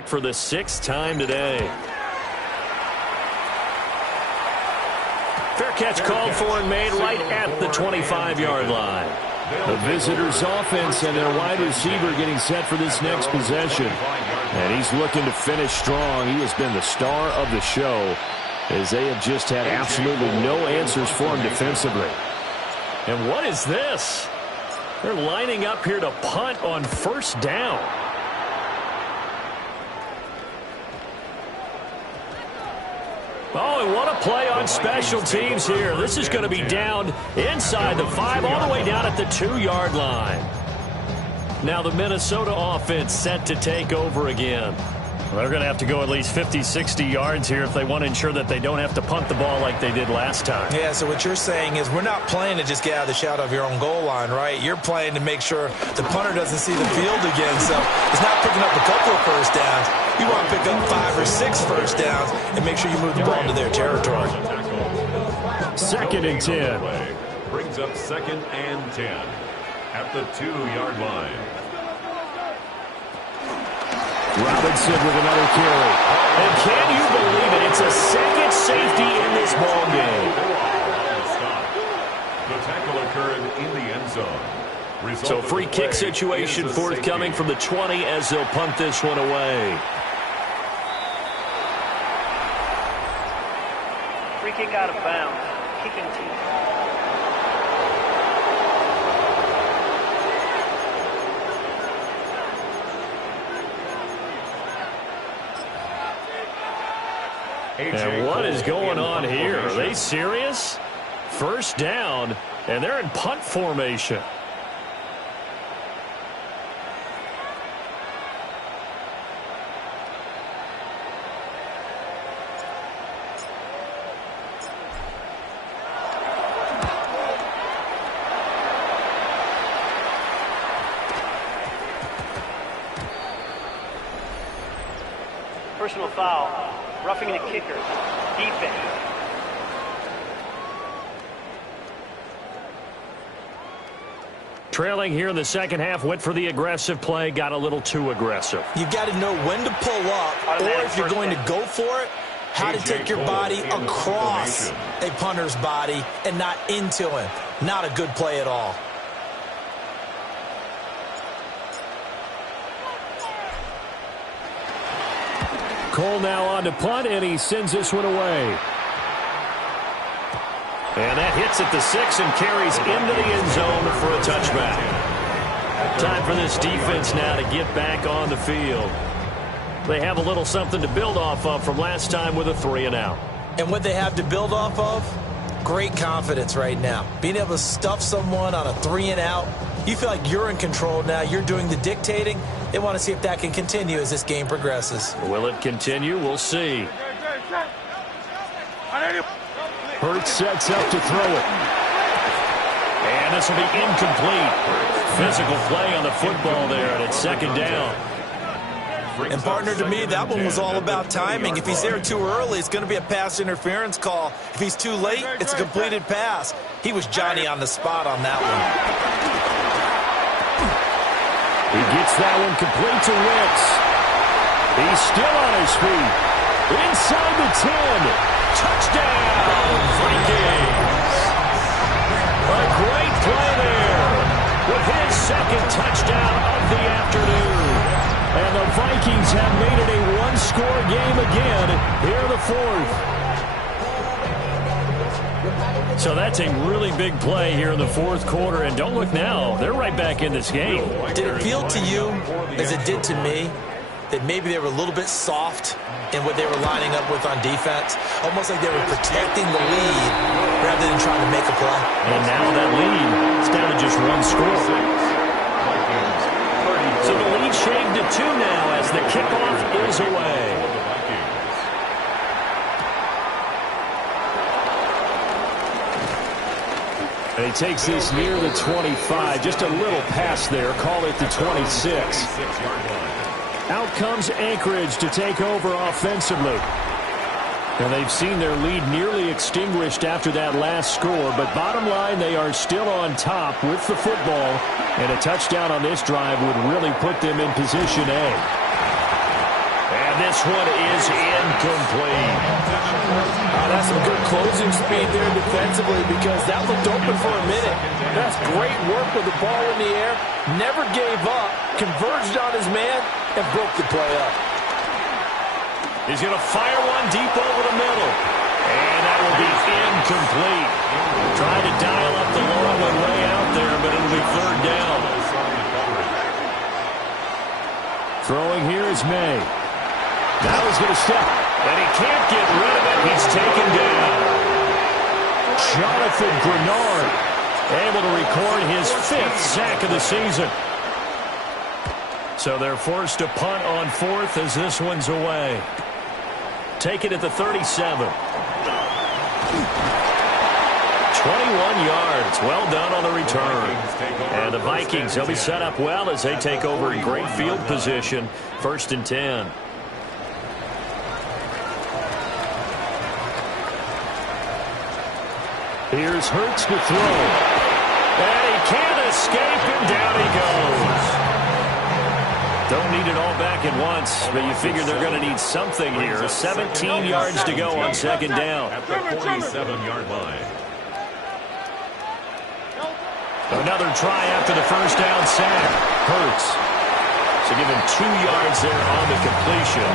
For the 6th time today. Fair catch called for and made right at the 25-yard line. The visitors' offense and their wide receiver getting set for this next possession. And he's looking to finish strong. He has been the star of the show as they have just had absolutely no answers for him defensively. And what is this? They're lining up here to punt on first down. Oh, and what a play on special teams here. This is going to be down inside the 5, all the way down at the 2-yard line. Now the Minnesota offense set to take over again. Well, they're going to have to go at least 50, 60 yards here if they want to ensure that they don't have to punt the ball like they did last time. Yeah, so what you're saying is we're not playing to just get out of the shadow of your own goal line, right? You're playing to make sure the punter doesn't see the field again. So it's not picking up a couple of first downs. You want to pick up 5 or 6 first downs and make sure you move the ball into their territory. 2nd and 10. Brings up 2nd and 10 at the 2-yard line. Robinson with another carry. And can you believe it? It's a second safety in this ball game. The tackle occurred in the end zone. So free kick situation forthcoming from the 20 as they'll punt this one away. Free kick out of bounds. Kicking team. And what is going on here? Are they serious? First down, and they're in punt formation. Personal foul. Roughing the kicker. Defense. Trailing here in the second half, went for the aggressive play, got a little too aggressive. You've got to know when to pull up, or if you're going to go for it, how to take your body across a punter's body and not into him. Not a good play at all. Cole now on to punt, and he sends this one away. And that hits at the 6 and carries into the end zone for a touchback. Time for this defense now to get back on the field. They have a little something to build off of from last time with a 3-and-out. And what they have to build off of? Great confidence right now. Being able to stuff someone on a 3-and-out. You feel like you're in control now. You're doing the dictating. They want to see if that can continue as this game progresses. Will it continue? We'll see. Hurts sets up to throw it. And this will be incomplete. Physical play on the football there, and it's 2nd down. And, partner, to me, that one was all about timing. If he's there too early, it's going to be a pass interference call. If he's too late, it's a completed pass. He was Johnny on the spot on that one. He gets that one complete to Wicks. He's still on his feet. Inside the 10. Touchdown, Vikings. A great play there with his 2nd touchdown of the afternoon. And the Vikings have made it a one-score game again here in the 4th. So that's a really big play here in the 4th quarter. And don't look now, they're right back in this game. Did it feel to you, as it did to me, that maybe they were a little bit soft in what they were lining up with on defense? Almost like they were protecting the lead rather than trying to make a play. And now that lead is down to just 1 score. So the lead shaved to 2 now as the kickoff is away. And he takes this near the 25. Just a little pass there. Call it the 26. Out comes Anchorage to take over offensively. And they've seen their lead nearly extinguished after that last score. But bottom line, they are still on top with the football. And a touchdown on this drive would really put them in position A. And this one is incomplete. That's some good closing speed there defensively because that looked open for a minute. That's great work with the ball in the air. Never gave up, converged on his man, and broke the play up. He's going to fire one deep over the middle. And that will be incomplete. Trying to dial up the long one way out there, but it'll be third down. Throwing here is May. Now he's going to step, and he can't get rid of it. He's taken down. Jonathan Grenard able to record his 5th sack of the season. So they're forced to punt on 4th as this one's away. Take it at the 37. 21 yards. Well done on the return. And the Vikings, they'll be set up well as they take over in great field position. 1st and 10. Here's Hurts to throw. And he can't escape, and down he goes. Don't need it all back at once, but you figure they're going to need something here. 17 yards to go on 2nd down. At the 47-yard line. Another try after the 1st down sack. Hurts. So give him 2 yards there on the completion.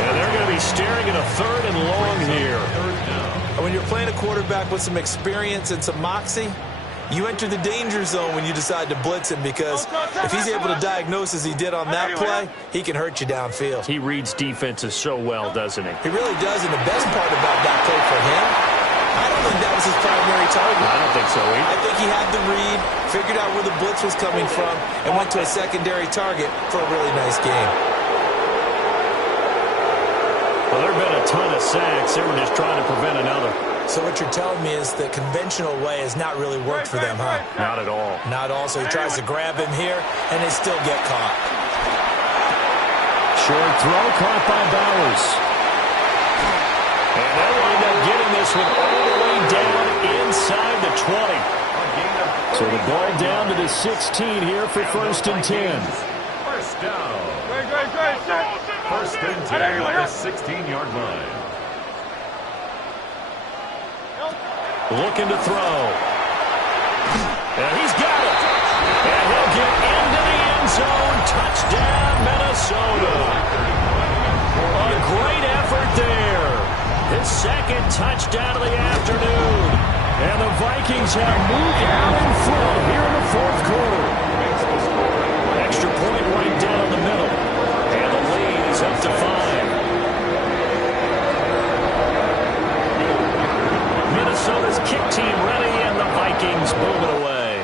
And they're going to be staring at a 3rd and long here. When you're playing a quarterback with some experience and some moxie, you enter the danger zone when you decide to blitz him, because if he's able to diagnose as he did on that play, he can hurt you downfield. He reads defenses so well, doesn't he? He really does, and the best part about that play for him, I don't think that was his primary target. I don't think so either. I think he had the read, figured out where the blitz was coming from, and went to a secondary target for a really nice game. Well, there have been a ton of sacks. They were just trying to prevent another. So what you're telling me is the conventional way has not really worked for them, huh? Not at all. Not all. So he tries to grab him here, and they still get caught. Short throw caught by Bowers. And they'll wind up getting this one all the way down inside the 20. So the ball down to the 16 here for 1st and 10. 1st down. 1st and 10 at the 16-yard line. Looking to throw. And he's got it. And he'll get into the end zone. Touchdown, Minnesota. A great effort there. His 2nd touchdown of the afternoon. And the Vikings have moved out in front here in the 4th quarter. Extra point right down the middle. And the lead is up to 5. Minnesota's kick team ready, and the Vikings move it away.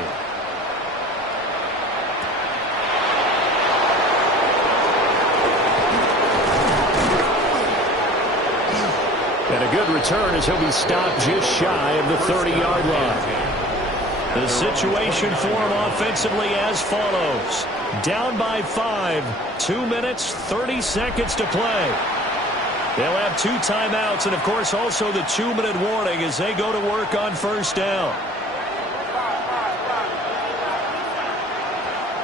And a good return as he'll be stopped just shy of the 30-yard line. The situation for him offensively as follows. Down by 5, 2 minutes, 30 seconds to play. They'll have 2 timeouts and, of course, also the 2-minute warning as they go to work on 1st down.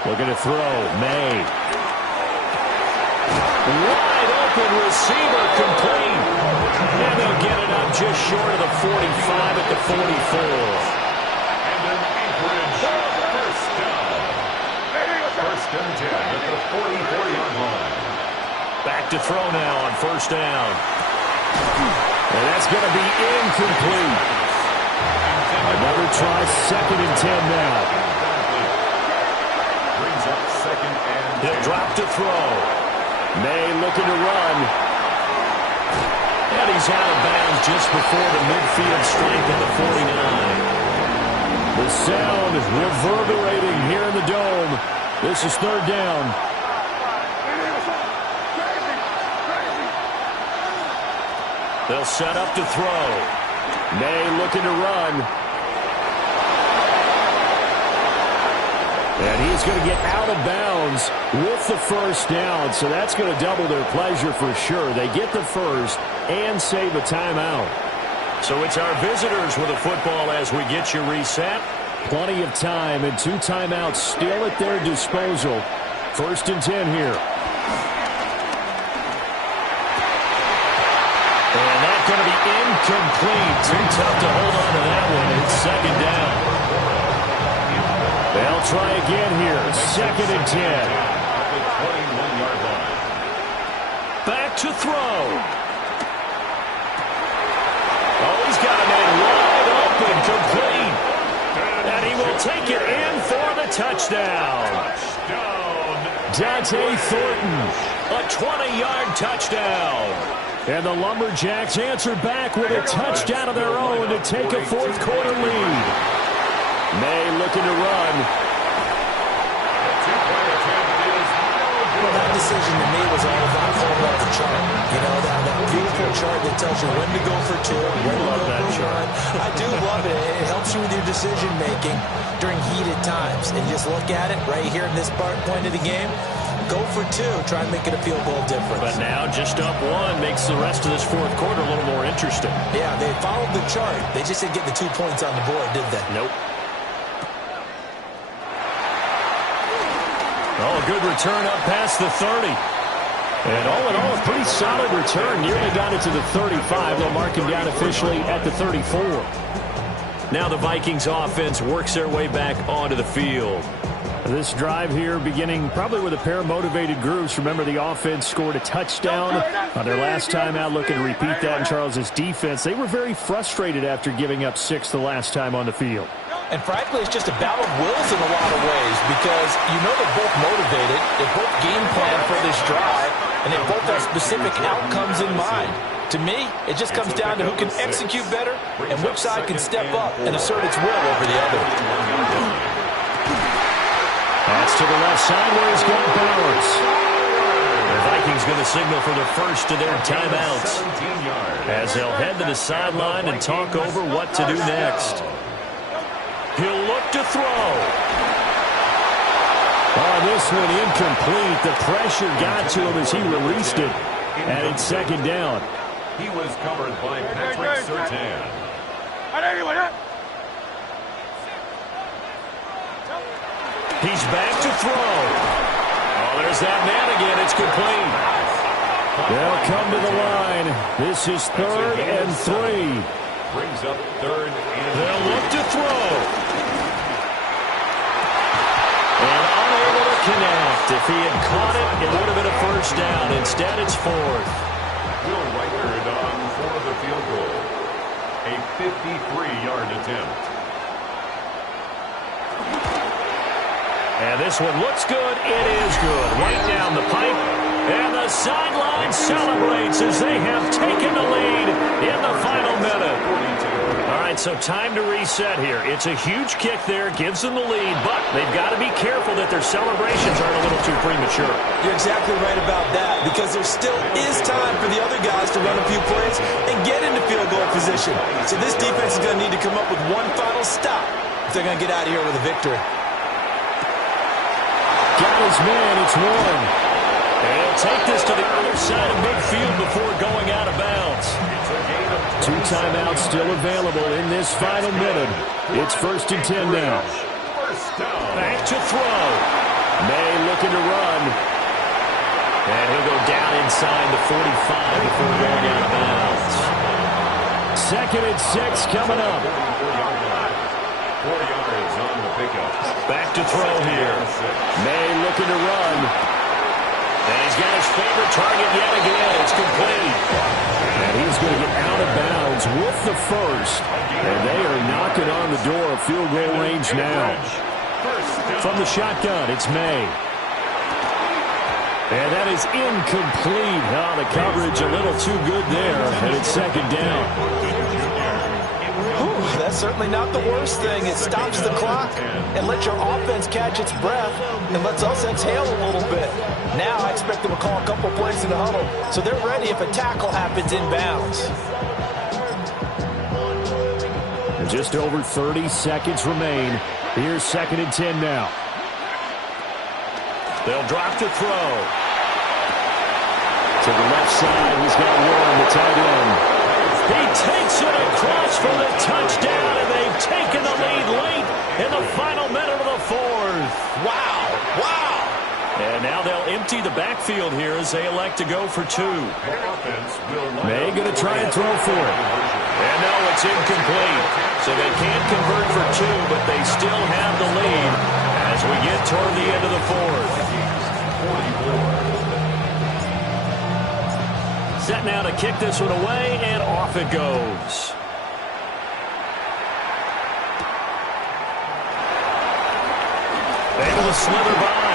Looking to throw. May. Wide open receiver complete. And they'll get it up just short of the 45 at the 44. And an Anchorage 1st down. 1st and 10 at the 44-yard line. Back to throw now on 1st down. And that's going to be incomplete. Another try, 2nd and 10 now. Brings up 2nd and 10. He'll drop to throw. May looking to run. And he's out of bounds just before the midfield stripe at the 49. The sound reverberating here in the dome. This is 3rd down. They'll set up to throw. May looking to run. And he's going to get out of bounds with the 1st down, so that's going to double their pleasure for sure. They get the 1st and save a timeout. So it's our visitors with the football as we get you reset. Plenty of time and 2 timeouts still at their disposal. 1st and 10 here. And that's going to be incomplete. Too tough to hold on to that one. It's 2nd down. They'll try again here. 2nd and 10. Back to throw. A take it in for the touchdown. Dante Thornton, a 20-yard touchdown. And the Lumberjacks answer back with a touchdown of their own to take a fourth-quarter lead. May looking to run. Well, that decision to me was all about calling up the chart. You know, that beautiful chart that tells you when to go for two, when to go for one. I do love it. It helps you with your decision-making during heated times. And you just look at it right here in this point of the game. Go for two. Try and make it a field goal difference. But now just up one makes the rest of this fourth quarter a little more interesting. Yeah, they followed the chart. They just didn't get the 2 points on the board, did they? Nope. Oh, a good return up past the 30. And all in all, a pretty solid return. Nearly got it to the 35. They'll mark him down officially at the 34. Now the Vikings offense works their way back onto the field. This drive here beginning probably with a pair of motivated groups. Remember, the offense scored a touchdown on their last time out, looking to repeat that in Charles's defense. They were very frustrated after giving up 6 the last time on the field. And frankly, it's just a battle of wills in a lot of ways because you know they're both motivated, they both game plan for this drive, and they both have specific outcomes in mind. To me, it just comes down to who can execute better and which side can step up and assert its will over the other. That's to the left side where he's got Bowers. The Vikings going to signal for the first of their timeouts as they'll head to the sideline and talk over what to do next. He'll look to throw. Oh, this one incomplete. The pressure got to him as he released it. And it's second down. He was covered by Patrick Surtain. He's back to throw. Oh, there's that man again. It's complete. They'll come to the line. This is 3rd and 3. Brings up 3rd and they'll look to throw. And unable to connect. If he had caught it, it would have been a first down. Instead, it's 4th. Will Reichard on for the field goal. A 53-yard attempt. And this one looks good. It is good. Right down the pipe. And the sideline celebrates as they have taken the lead in the final minute. All right, so time to reset here. It's a huge kick there. Gives them the lead, but they've got to be careful that their celebrations aren't a little too premature. You're exactly right about that because there still is time for the other guys to run a few plays and get into field goal position. So this defense is going to need to come up with one final stop if they're going to get out of here with a victory. Got his man, it's 1. And he'll take this to the other side of midfield before going out of bounds. 2 timeouts still available in this final minute. It's 1st and 10 now. Back to throw. May looking to run. And he'll go down inside the 45 before going out of bounds. 2nd and 6 coming up. 4 yards on the pickup. Back to throw here. May looking to run. And he's got his favorite target yet again. It's complete. And he's going to get out of bounds with the first. And they are knocking on the door of field goal range now. From the shotgun, it's May. And that is incomplete. Oh, the coverage a little too good there. And it's second down. That's certainly not the worst thing. It stops the clock and lets your offense catch its breath and lets us exhale a little bit. Now I expect them to call a couple plays in the huddle so they're ready if a tackle happens inbounds. Just over 30 seconds remain. Here's 2nd and 10 now. They'll drop to throw. To the left side, he's got Warren, the tight end. He takes it across for the touchdown, and they've taken the lead late in the final minute of the 4th. Wow, wow. And now they'll empty the backfield here as they elect to go for 2. May going to try and throw for it. And no, it's incomplete. So they can't convert for 2, but they still have the lead as we get toward the end of the 4th. Set now to kick this one away, and off it goes. to slither by.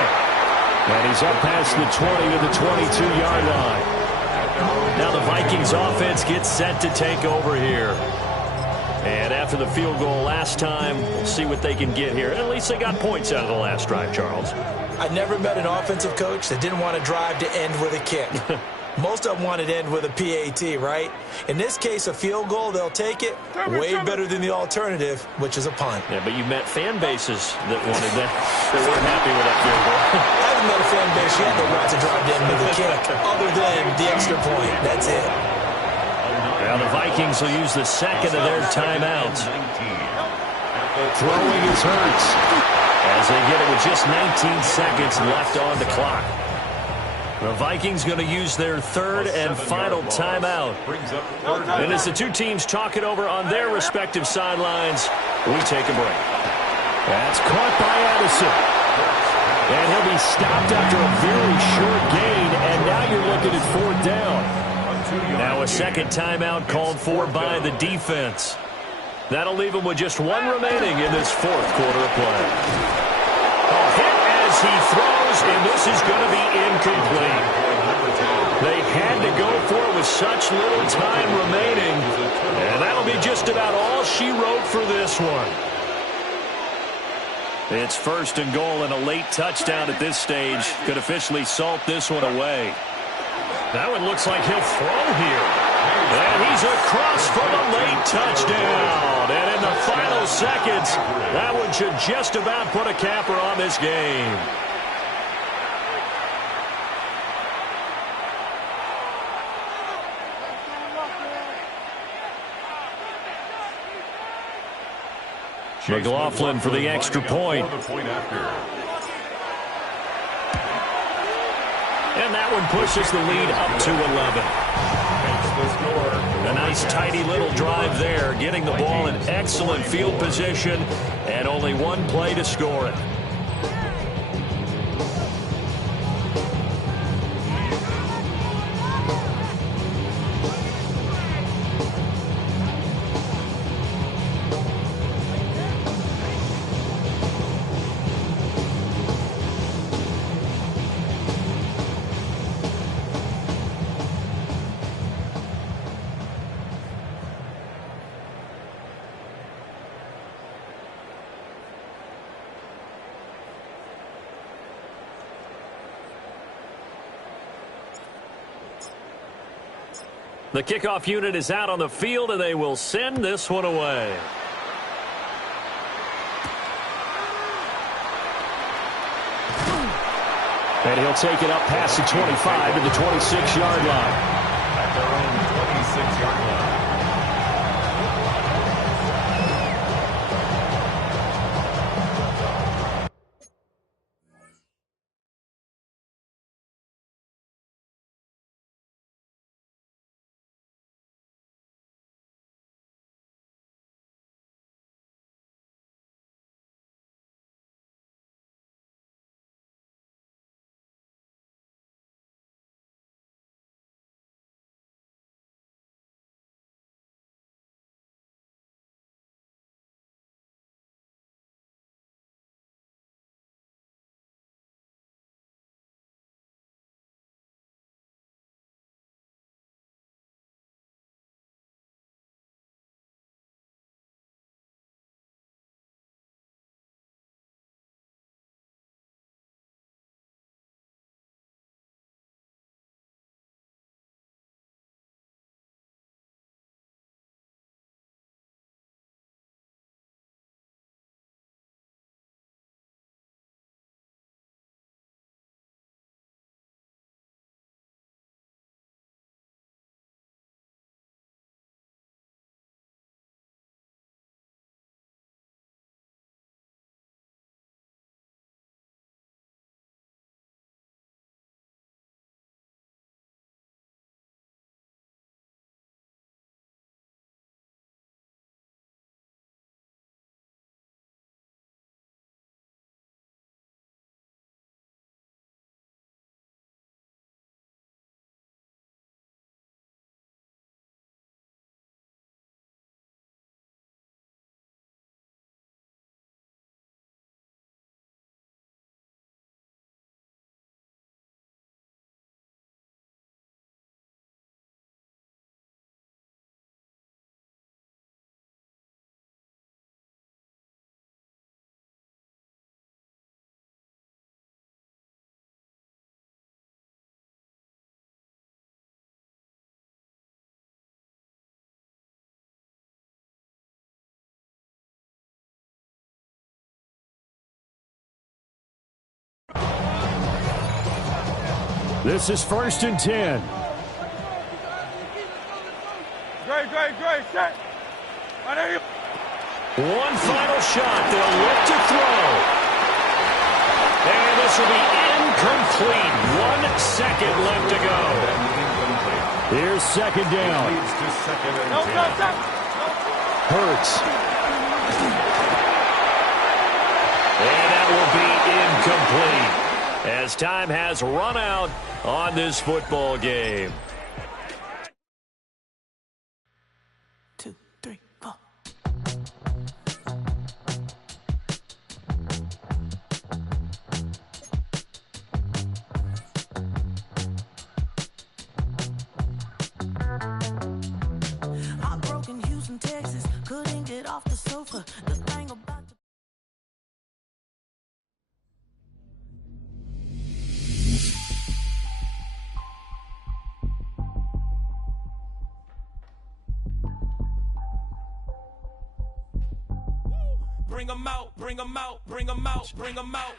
And he's up past the 20 to the 22-yard line. Now the Vikings offense gets set to take over here. And after the field goal last time, we'll see what they can get here. At least they got points out of the last drive, Charles. I never met an offensive coach that didn't want to drive to end with a kick. Most of them want it to end with a PAT, right? In this case, a field goal, they'll take it. Way better than the alternative, which is a punt. Yeah, but you met fan bases that wanted that. They weren't happy with that field goal. I haven't met a fan base yet that wants to drive to end with a kick, other than the extra point. That's it. Now the Vikings will use the second of their timeouts. Throwing is Hurts, as they get it with just 19 seconds left on the clock. The Vikings going to use their third and final timeout. And as the two teams talk it over on their respective sidelines, we take a break. That's caught by Addison. And he'll be stopped after a very short gain, and now you're looking at fourth down. Now a second timeout called for by the defense. That'll leave him with just one remaining in this fourth quarter of play. Hit as he throws, and this is going to be incomplete. They had to go for it with such little time remaining, and that'll be just about all she wrote for this one. It's first and goal, and a late touchdown at this stage could officially salt this one away. That one looks like he'll throw here. And he's across for the late touchdown. And in the final seconds, that one should just about put a capper on this game. McLaughlin for the extra point. And that one pushes the lead up to 11. A nice tidy little drive there, getting the ball in excellent field position, and only one play to score it. The kickoff unit is out on the field, and they will send this one away. And he'll take it up past the 25 to the 26-yard line. At their own 26-yard line. This is 1st and 10. Great, set. One final shot. They'll look to throw. And this will be incomplete. 1 second left to go. Here's 2nd down. Hurts. And that will be incomplete as time has run out on this football game. 2, 3, 4. I'm broken, Houston, Texas. Couldn't get off the sofa. The thing about Bring 'em out, bring 'em out, bring 'em out, bring 'em out.